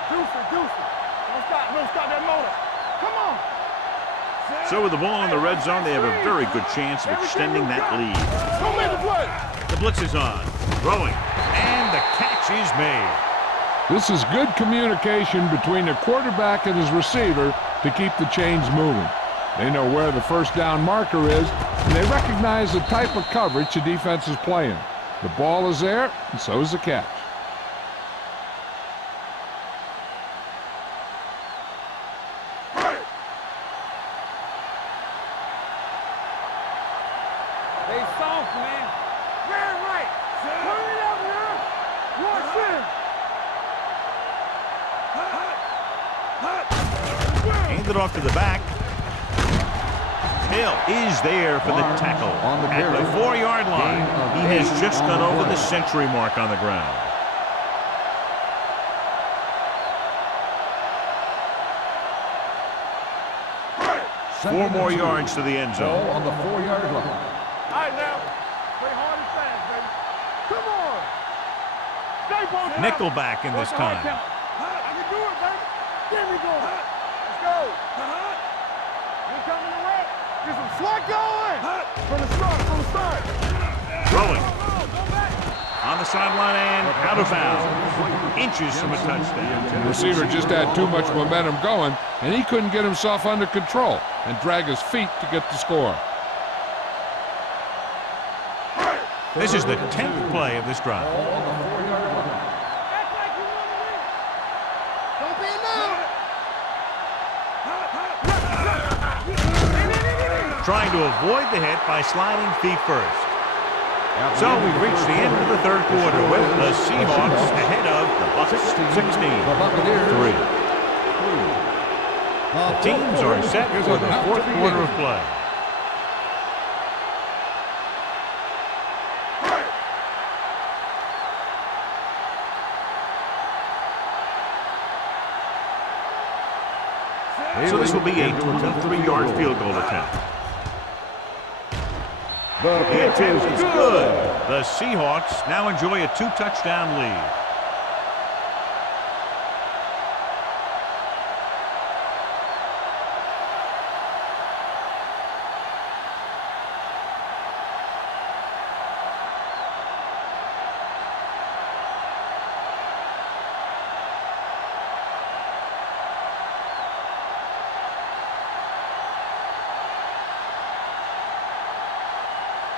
Deuce it. Don't stop that motor. Come on. So with the ball in the red zone, they have a very good chance of extending that lead. Don't make the play. The blitz is on. Throwing. And the catch is made. This is good communication between the quarterback and his receiver to keep the chains moving. They know where the 1st down marker is, and they recognize the type of coverage the defense is playing. The ball is there, and so is the catch. They soft, man. Very right. Turn it up now. Watch this. Hand it off to the back. Hill is there for the tackle at the 4-yard line. He has just gone over the century mark on the ground. Four more yards to the end zone. Ball on the 4-yard line. All right, now. Play hard and fast, baby. Come on. Nickelback in this time. I can do it, baby. There we go. Let's go. You're coming away. Get some slack going. From the start. Throwing. On the sideline and out of bounds. Inches from a touchdown. The receiver just had too much momentum going, and he couldn't get himself under control and drag his feet to get the score. This is the 10th play of this drive. Trying to avoid the hit by sliding feet first. So we've reached the end of the third quarter with the Seahawks ahead of the Bucs 16-3. The teams are set for the fourth quarter of play. So this will be a 23-yard field goal attempt. The attempt is good. The Seahawks now enjoy a 2-touchdown lead.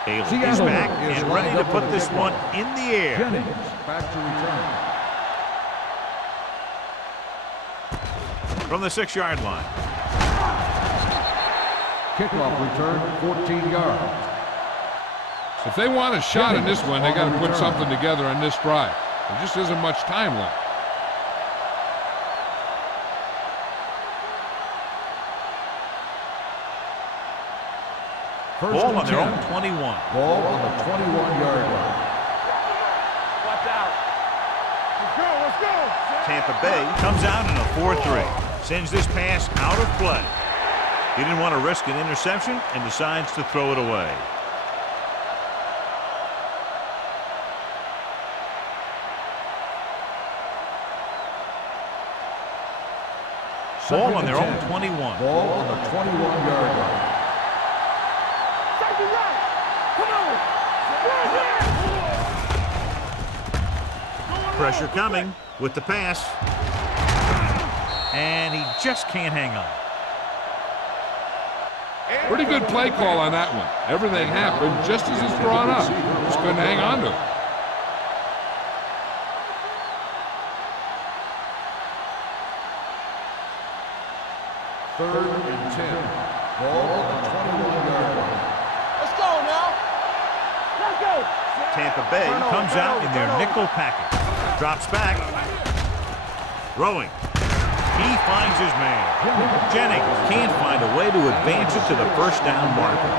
Haley is back and ready to put this one in the air. Back to return. From the 6-yard line. Kickoff return, 14 yards. If they want a shot in this one, they got to put something together on this drive. There just isn't much time left. Ball on their own 21. Ball on the 21-yard line. Watch out. Let's go. Tampa Bay comes out in a 4-3. Sends this pass out of play. He didn't want to risk an interception and decides to throw it away. Ball on their own 21. Ball on the 21-yard line. Pressure coming with the pass. And he just can't hang on. Pretty good play call on that one. Everything happened just as it's drawn up. Just couldn't hang on to it. Third and 10. Ball on the 21-yard line. Let's go now. Let's go. Tampa Bay comes out in their nickel package. Drops back. Throwing. He finds his man. Jennings can't find a way to advance it to the first down marker.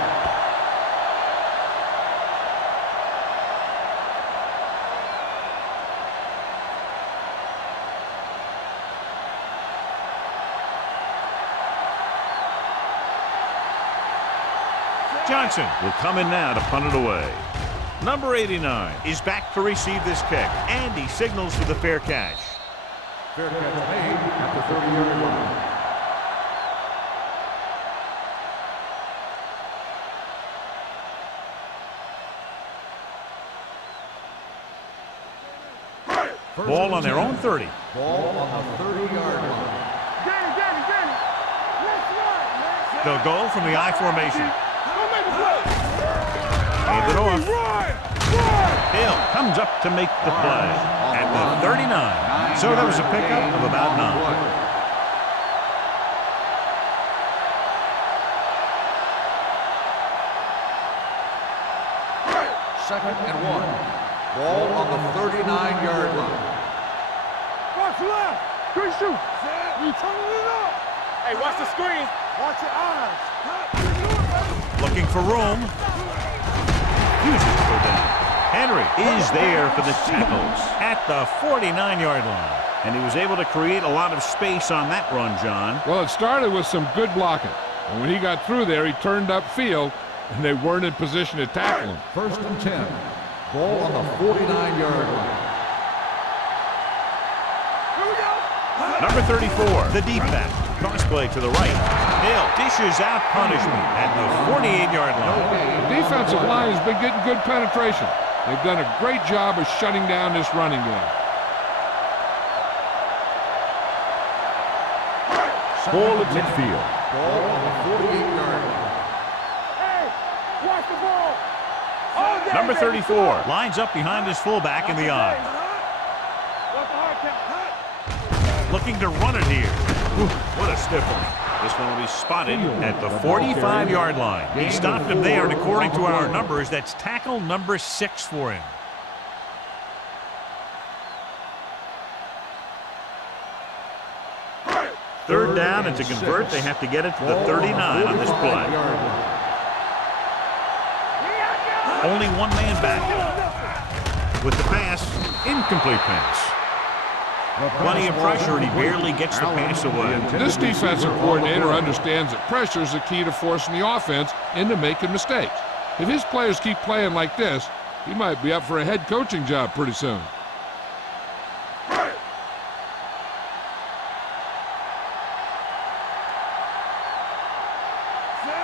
Johnson will come in now to punt it away. Number 89 is back to receive this kick, and he signals for the fair catch. Fair catch made at the 30-yard line. Ball on their own 30. Ball on the 30-yard line. Danny. Let's run, man. They'll go from the I formation. Go make a play. Hand it off. Run. Hill comes up to make the play at the 39. So that was a pickup of about 9. Second and 1. Ball on the 39-yard line. Watch left. Good shoot. You turning it up. Hey, watch the screen. Watch your eyes. Looking for room. Uses to go down. Henry is there for the tackles at the 49-yard line. And he was able to create a lot of space on that run, John. Well, it started with some good blocking. And when he got through there, he turned upfield, and they weren't in position to tackle him. First and 10. Ball on the 49-yard line. Number 34, the deep back. Cross play to the right. Hill dishes out punishment at the 48-yard line. The defensive line has been getting good penetration. They've done a great job of shutting down this running game. Ball at midfield. Ball on the 48-yard line. Hey, watch the ball. All day, Number baby. 34 lines up behind his fullback in the eye. What's the hard count? Looking to run it here. Ooh, what a stiff one. This one will be spotted at the 45-yard line. He stopped him there, and according to our numbers, that's tackle number 6 for him. Third down, and to convert, they have to get it to the 39 on this play. Only one man back. With the pass, incomplete pass. Plenty of pressure, and he barely gets the pass away. This defensive coordinator understands that pressure is the key to forcing the offense into making mistakes. If his players keep playing like this, he might be up for a head coaching job pretty soon.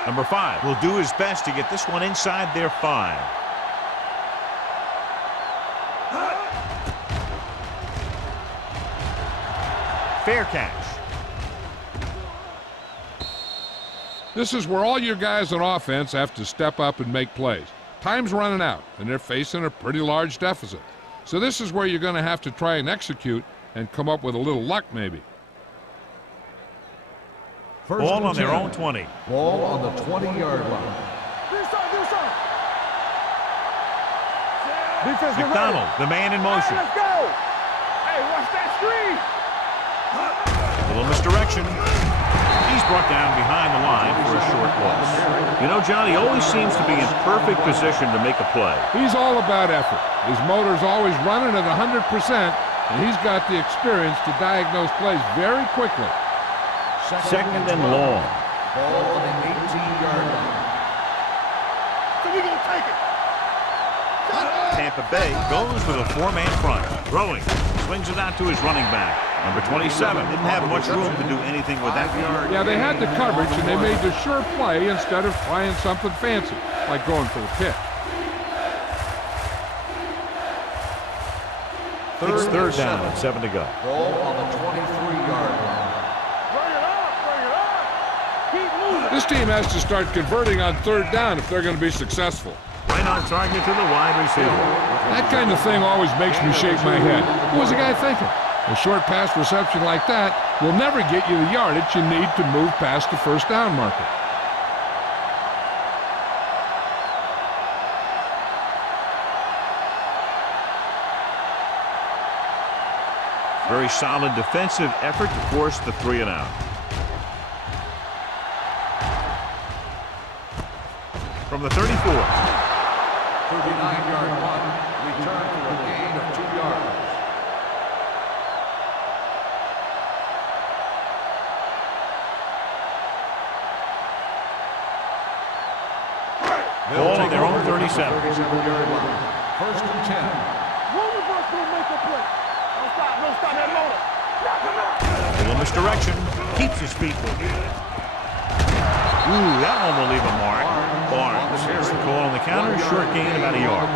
Number 5 will do his best to get this one inside their 5. Fair catch. This is where all your guys on offense have to step up and make plays. Time's running out, and they're facing a pretty large deficit. So this is where you're going to have to try and execute and come up with a little luck maybe. Ball on their own 20. Ball on the 20-yard line. Do something. Defense, get ready. McDonald, the man in motion. Let's go. Hey, watch that screen. A little misdirection. He's brought down behind the line for a short loss. You know, John, he always seems to be in perfect position to make a play. He's all about effort. His motor's always running at 100%, and he's got the experience to diagnose plays very quickly. Second and long. Ball on the 18-yard line. So we gonna take it. Tampa Bay goes with a 4-man front. Throwing. Swings it out to his running back. Number 27 didn't have much room to do anything with that. Yeah, they had the coverage, and they made the sure play instead of trying something fancy, like going for the pick. It's third down and 7 to go. Ball on the 23-yard line. Bring it up. Keep moving. This team has to start converting on third down if they're going to be successful. Right on target to the wide receiver. That kind of thing always makes me shake my head. What was the guy thinking? A short pass reception like that will never get you the yardage you need to move past the first down marker. Very solid defensive effort to force the 3 and out. From the 34. 39-yard punt. Return for a gain of 2 yards. Ball on their own 37. 37-yard line. First and 10. One of us will make a play. Don't stop that motor. Knock him out. A little misdirection. Keeps his feet moving. Ooh, that one will leave a mark. Barnes gets the call on the counter. Short gain, about a yard.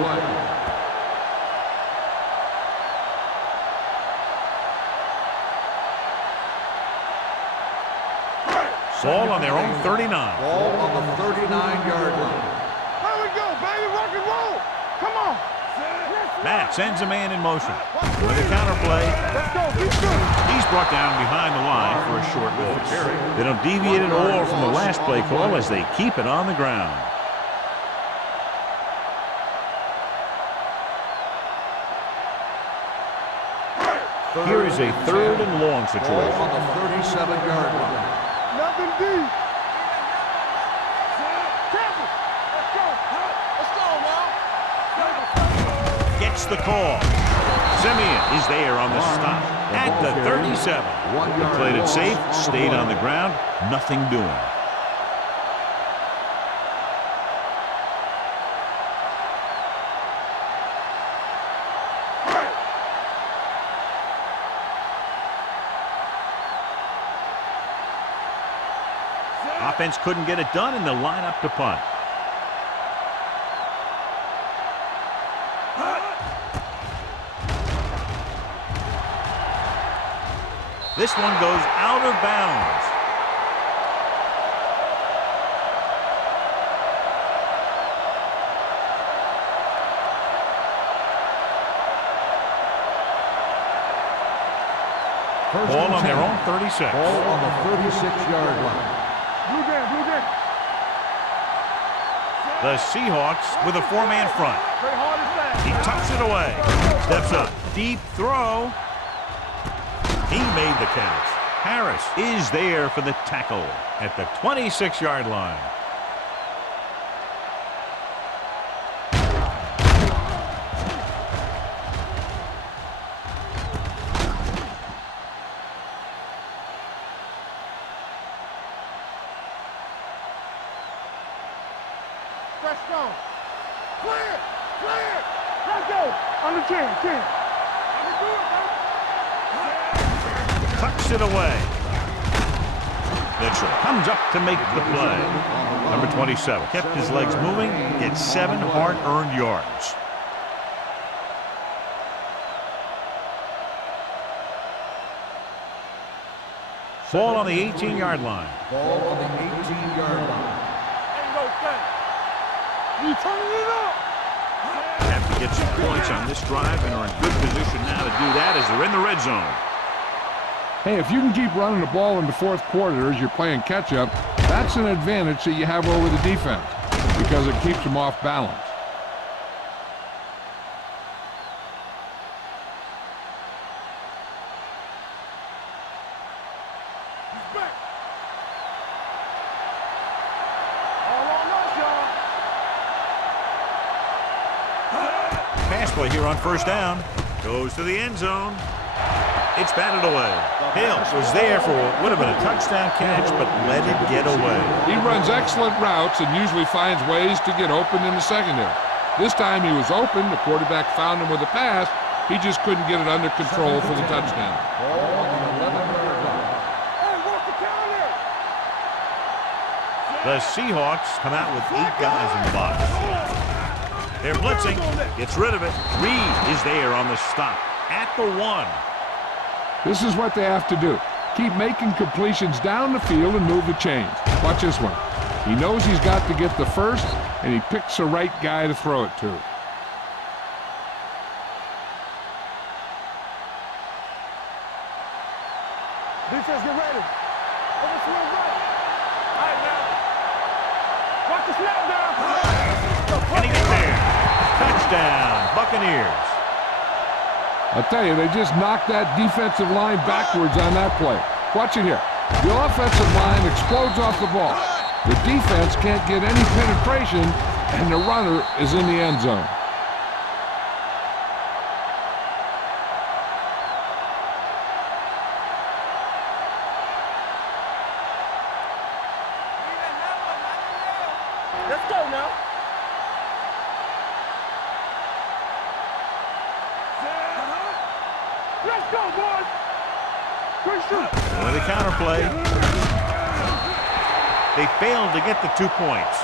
Ball on their own 39. Ball on the 39-yard line. There we go, baby. Rock and roll. Come on. Matt sends a man in motion. With a counter play, Let's go. Keep shooting. he's brought down behind the line for a short loss. They don't deviate at all from the last play call as they keep it on the ground. Here is a third and long Ball situation. on the 37-yard line. Nothing deep. Careful. Let's go. Let's go, man. Gets the call. Simeon is there on the stop at the 37. They played it safe, stayed on the ground, nothing doing. Offense couldn't get it done, and they'll line up to punt. This one goes out of bounds. Ball on their own 36. Ball on the 36-yard line. Blue game, blue game. The Seahawks with a four-man front. Play hard and fast. He tucks it away. Steps up. Deep throw. He made the catch. Harris is there for the tackle at the 26-yard line. Fresh stone. Clear, clear. Let's go. On the 10, 10. Tucks it away. Mitchell comes up to make the play. Number 27 kept his legs moving, gets 7 hard-earned yards. Ball on the 18-yard line. Ball on the 18-yard line. Ain't no thing. You turning it up. Have to get some points on this drive and are in good position now to do that as they're in the red zone. Hey, if you can keep running the ball in the fourth quarter as you're playing catch-up, that's an advantage that you have over the defense because it keeps them off balance. Respect. All on us, y'all. Pass play here on first down. Goes to the end zone. It's batted away. Hill was there for what would have been a touchdown catch, but let it get away. He runs excellent routes and usually finds ways to get open in the secondary. This time he was open. The quarterback found him with a pass. He just couldn't get it under control for the touchdown. Ball on the 11-yard line. Hey, what's the counter? The Seahawks come out with 8 guys in the box. They're blitzing. Gets rid of it. Reed is there on the stop at the 1. This is what they have to do. Keep making completions down the field and move the chains. Watch this one. He knows he's got to get the first, and he picks the right guy to throw it to. Defense, get ready. Overswing right. All right, now. Watch the snap down. And he gets there. Touchdown, Buccaneers. I'll tell you, they just knocked that defensive line backwards on that play. Watch it here. The offensive line explodes off the ball. The defense can't get any penetration, and the runner is in the end zone. Let's go now. Let's go, boys. Quick shoot. With the counterplay. They failed to get the 2 points.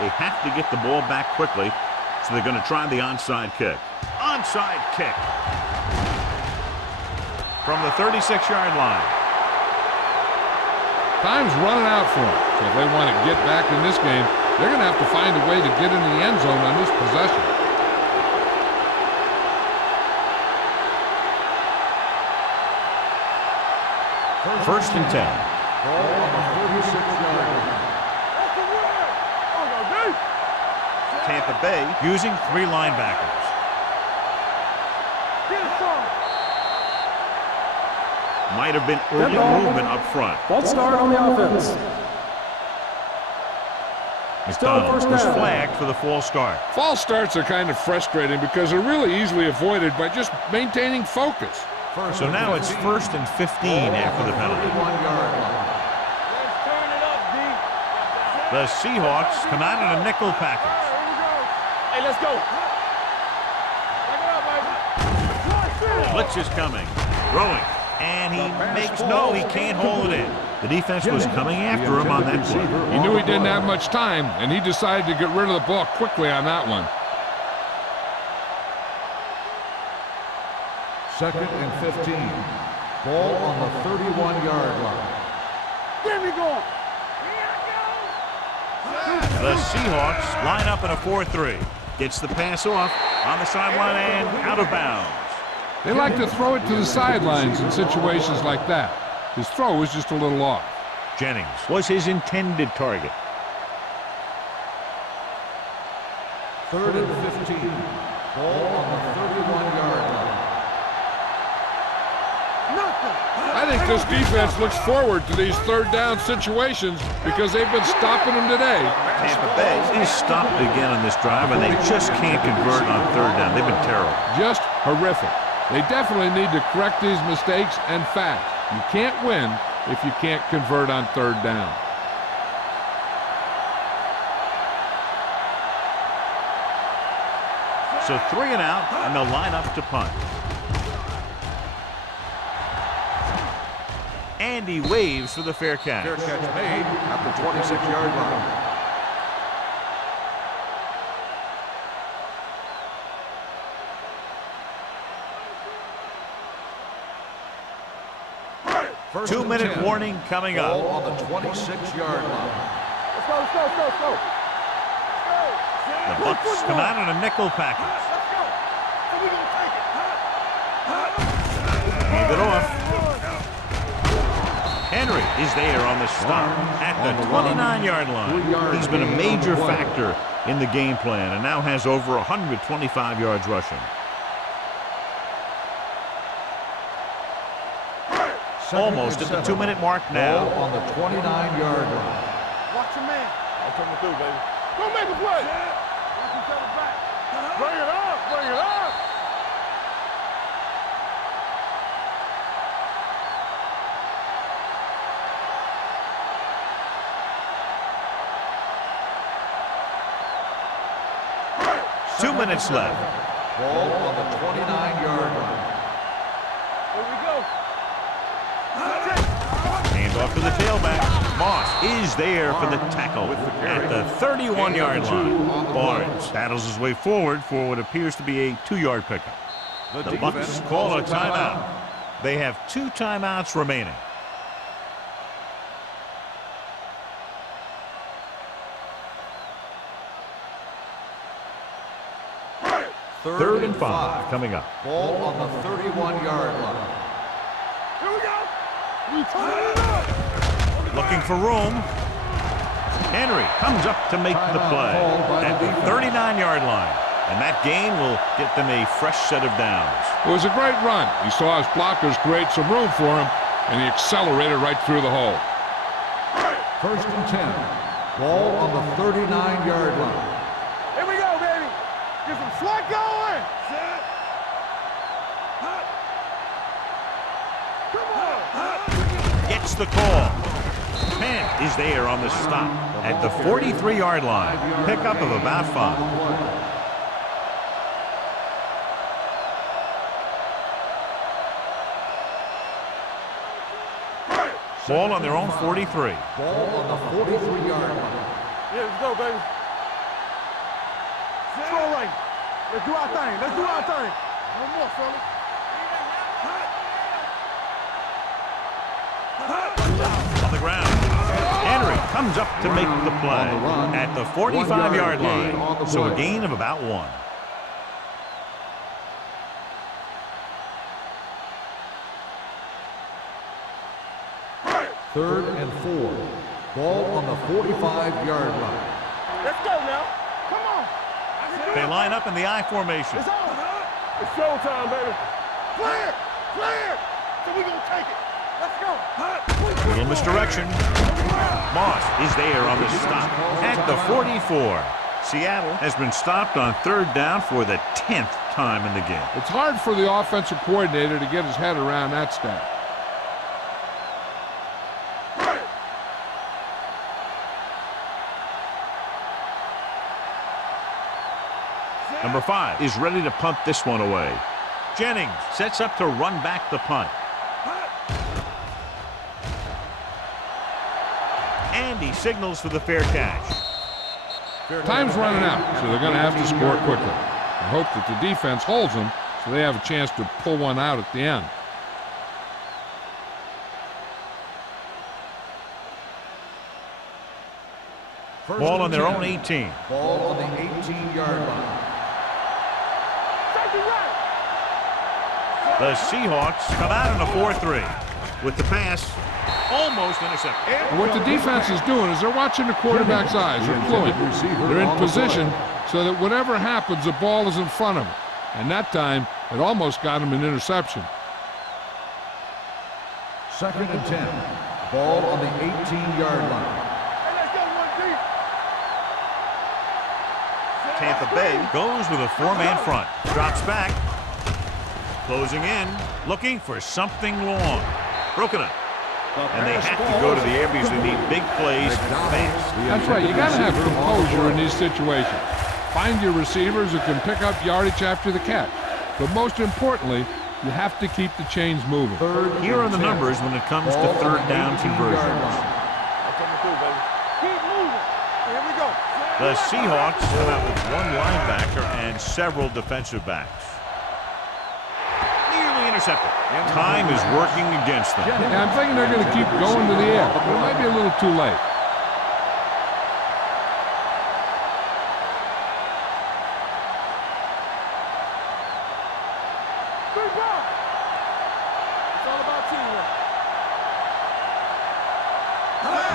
They have to get the ball back quickly, so they're going to try the onside kick. Onside kick from the 36-yard line. Time's running out for them. So if they want to get back in this game, they're going to have to find a way to get in the end zone on this possession. First and 10. Ball on the 36-yard line. That's the win. Oh, no, dude. Tampa Bay using 3 linebackers. Get it, son. Might have been early ball. movement up front. False start on the offense. McDonald was flagged for the false start. False starts are kind of frustrating because they're really easily avoided by just maintaining focus. So now it's 1st and 15 after the penalty. Let's turn it up, D. The Seahawks come out in a nickel package. Hey, let's go. Blitz is coming. Throwing. And he makes no, he can't hold it in. The defense was coming after him on that play. He knew he didn't have much time, and he decided to get rid of the ball quickly on that one. 2nd and 15. Ball on the 31-yard line. Get me going. The Seahawks line up in a 4-3. Gets the pass off on the sideline and out of bounds. They like to throw it to the sidelines in situations like that. His throw was just a little off. Jennings was his intended target. 3rd and 15. Ball on the 31-yard line. I think this defense looks forward to these 3rd down situations because they've been stopping them today. Tampa Bay is stopped again on this drive, and they just can't convert on 3rd down. They've been terrible. Just horrific. They definitely need to correct these mistakes and fast. You can't win if you can't convert on 3rd down. So 3 and out, and they'll line up to punt. And he waves for the fair catch. Fair catch made at the 26-yard line. First 2-minute warning coming up. Ball on the 26-yard line. Let's go, let's go, let's go, let's go. The Bucs come out in a nickel package. Let's go. So we gonna take it. Hand it off. Henry is there on the stop at the 29-yard line. He's been a major factor in the game plan and now has over 125 yards rushing. Almost at the 2-minute mark now. Ball on the 29-yard line. Watch your man. I'm coming through, baby. Go make a play. Watch each other back. Bring it up, bring it up. Two minutes left. Ball on the 29-yard line. Here we go. Hand off to the tailback. Moss is there for the tackle at the 31-yard line. Barnes battles his way forward for what appears to be a 2-yard pickup. The Bucs call a timeout. They have 2 timeouts remaining. Third and 5 coming up. Ball on the 31-yard line. Here we go. We turn it up. Looking for room. Henry comes up to make the play at the 39-yard line. And that gain will get them a fresh set of downs. It was a great run. He saw his blockers create some room for him, and he accelerated right through the hole. First and 10. Ball on the 39-yard line. Here we go, baby. Get some slack going. Come on. Gets the call. Penn is there on the stop at the 43-yard line. Pickup of about 5. Ball on their own 43. Ball on the 43-yard line. Yeah, let's go, baby. Throw right. Let's do our thing. Let's do our thing. No more, fella. On the ground. Henry comes up to make the play at the 45-yard line. So a gain of about 1. Third and 4. Ball on the 45-yard line. Let's go now. Come on. They line up in the I formation. It's on. It's showtime, baby. Clear. Clear. So we gonna take it. Let's go. Little misdirection. Moss is there on the stop at the 44. Seattle has been stopped on third down for the 10th time in the game. It's hard for the offensive coordinator to get his head around that stat. Number 5 is ready to punt this one away. Jennings sets up to run back the punt. And he signals for the fair catch. Time's running out, so they're going to have to score quickly. I hope that the defense holds them so they have a chance to pull one out at the end. Ball on their own 18. Ball on the 18-yard line. The Seahawks come out in a 4-3 with the pass almost intercepted. And what the defense is doing is they're watching the quarterback's eyes. They're fluent. They're in position so that whatever happens, the ball is in front of them. And that time, it almost got him an interception. 2nd and 10. Ball on the 18-yard line. Tampa Bay goes with a 4-man front. Drops back. Closing in. Looking for something long. Broken up. And they have to go to the air because they need big plays fast. That's right. You got to have composure in these situations. Find your receivers who can pick up yardage after the catch. But most importantly, you have to keep the chains moving. Here are the numbers when it comes to third down conversions. Keep moving. Here we go. The Seahawks come out with one linebacker and several defensive backs. Nearly intercepted. Time is working against them. Yeah, I'm thinking they're going to keep going to the air, but it might be a little too late. Good ball. It's all about teamwork.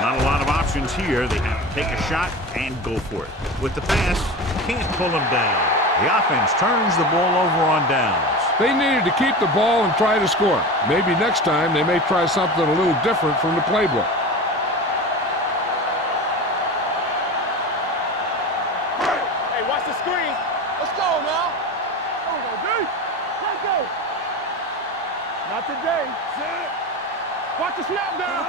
Not a lot of options here. They have to take a shot and go for it. With the pass, can't pull them down. The offense turns the ball over on downs. They needed to keep the ball and try to score. Maybe next time they may try something a little different from the playbook. Hey, watch the screen. Let's go now. Go, D. Let's go. Not today. Watch the snap down.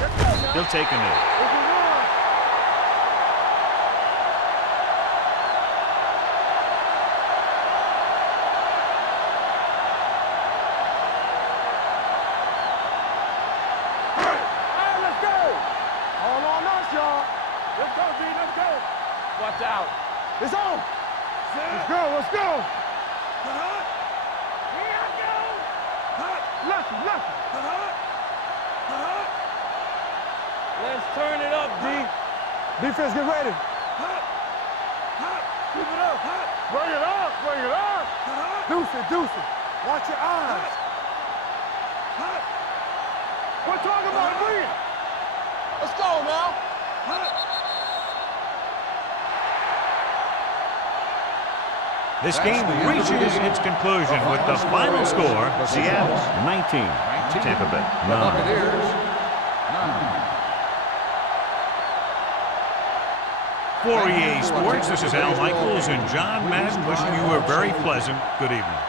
Let's go now. He'll take a knee. We can run. Watch out. It's on. Let's go. Let's go. Here I go. Lucky. Let's turn it up, D. Defense, get ready. Keep it up. Bring it up. Deuce it. Watch your eyes. We're talking about bring it. Let's go now. This game reaches its conclusion with the final score, Seattle 19, Tampa Bay 9. Buccaneers 9. For EA Sports, this is Al Michaels and John Madden wishing you a very pleasant good evening.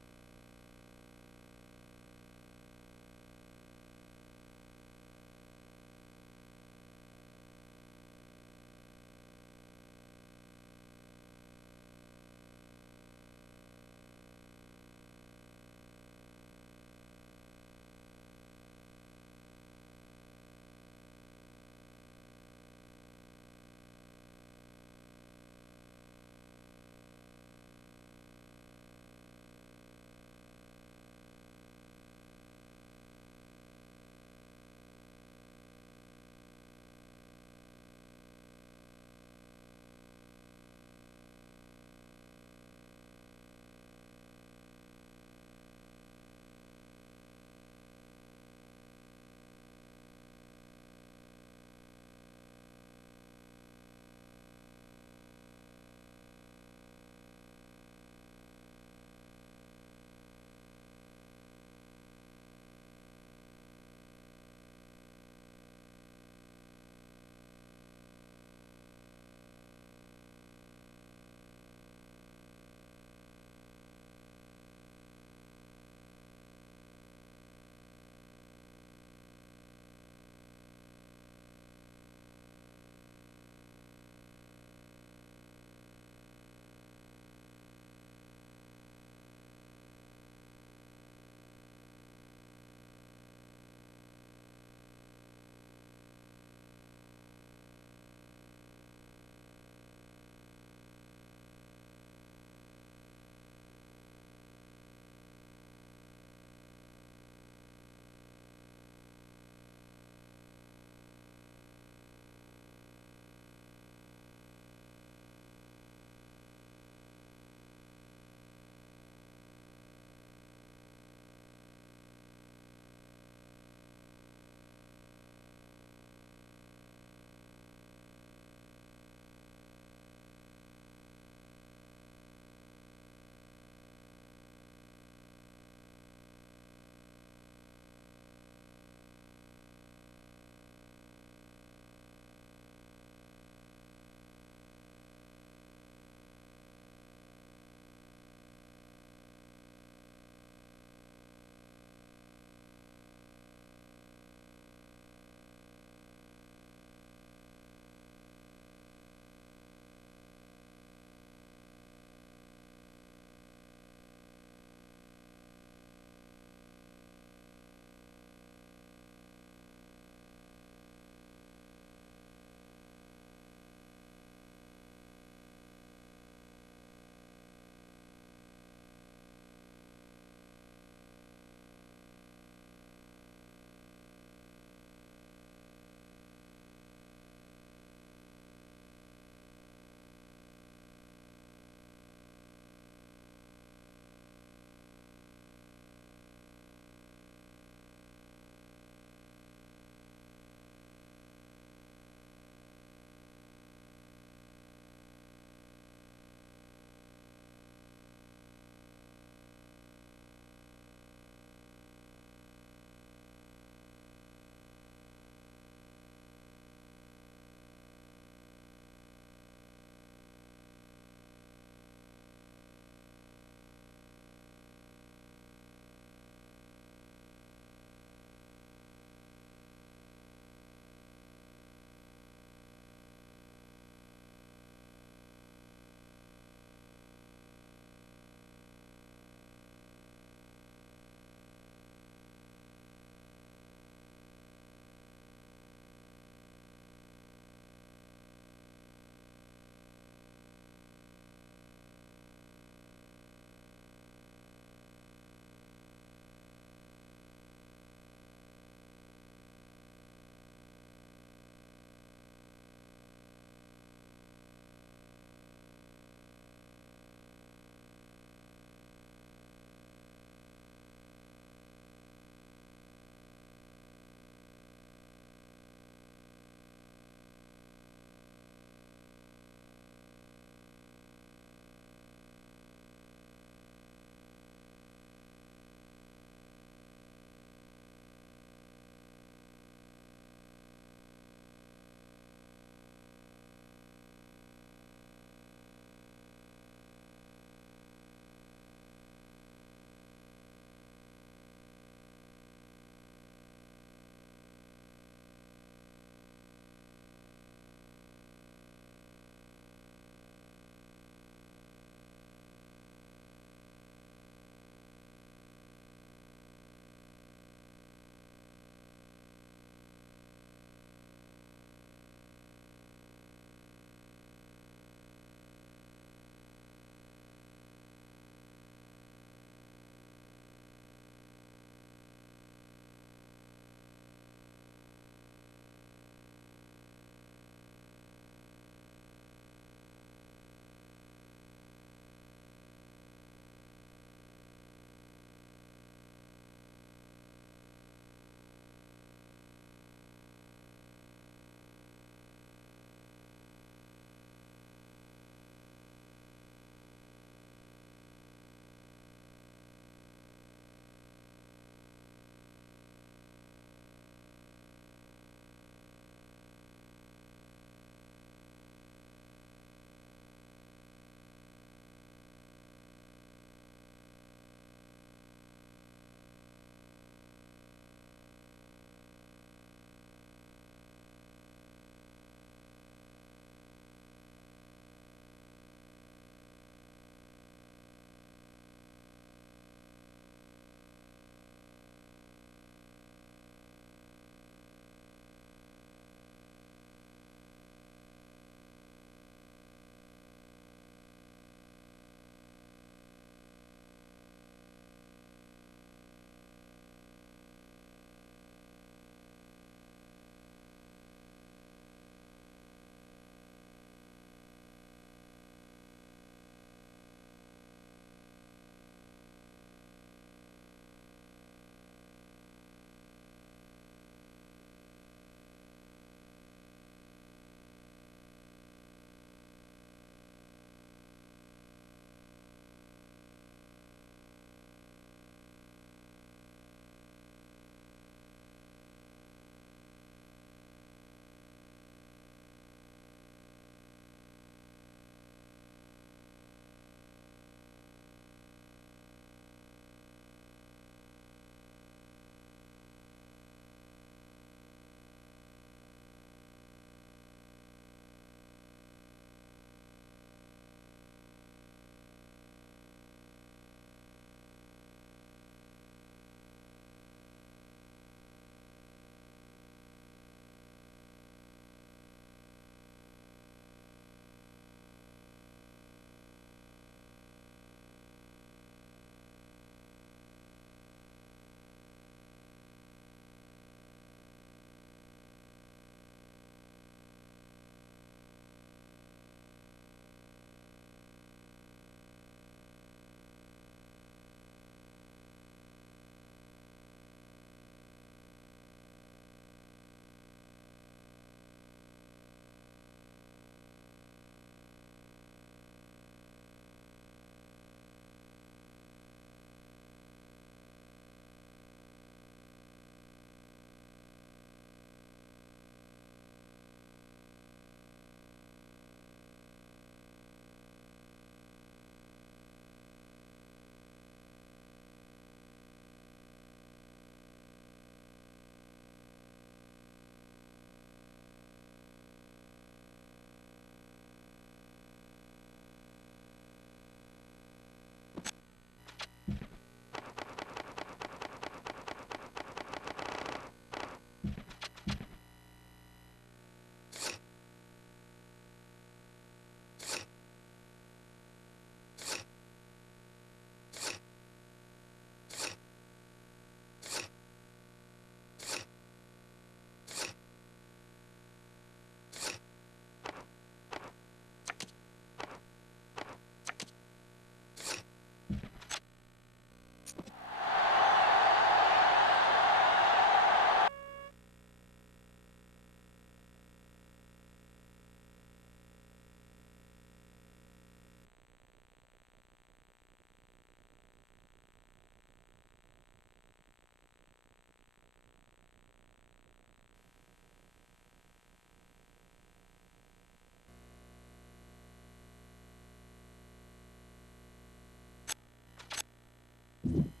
Bye.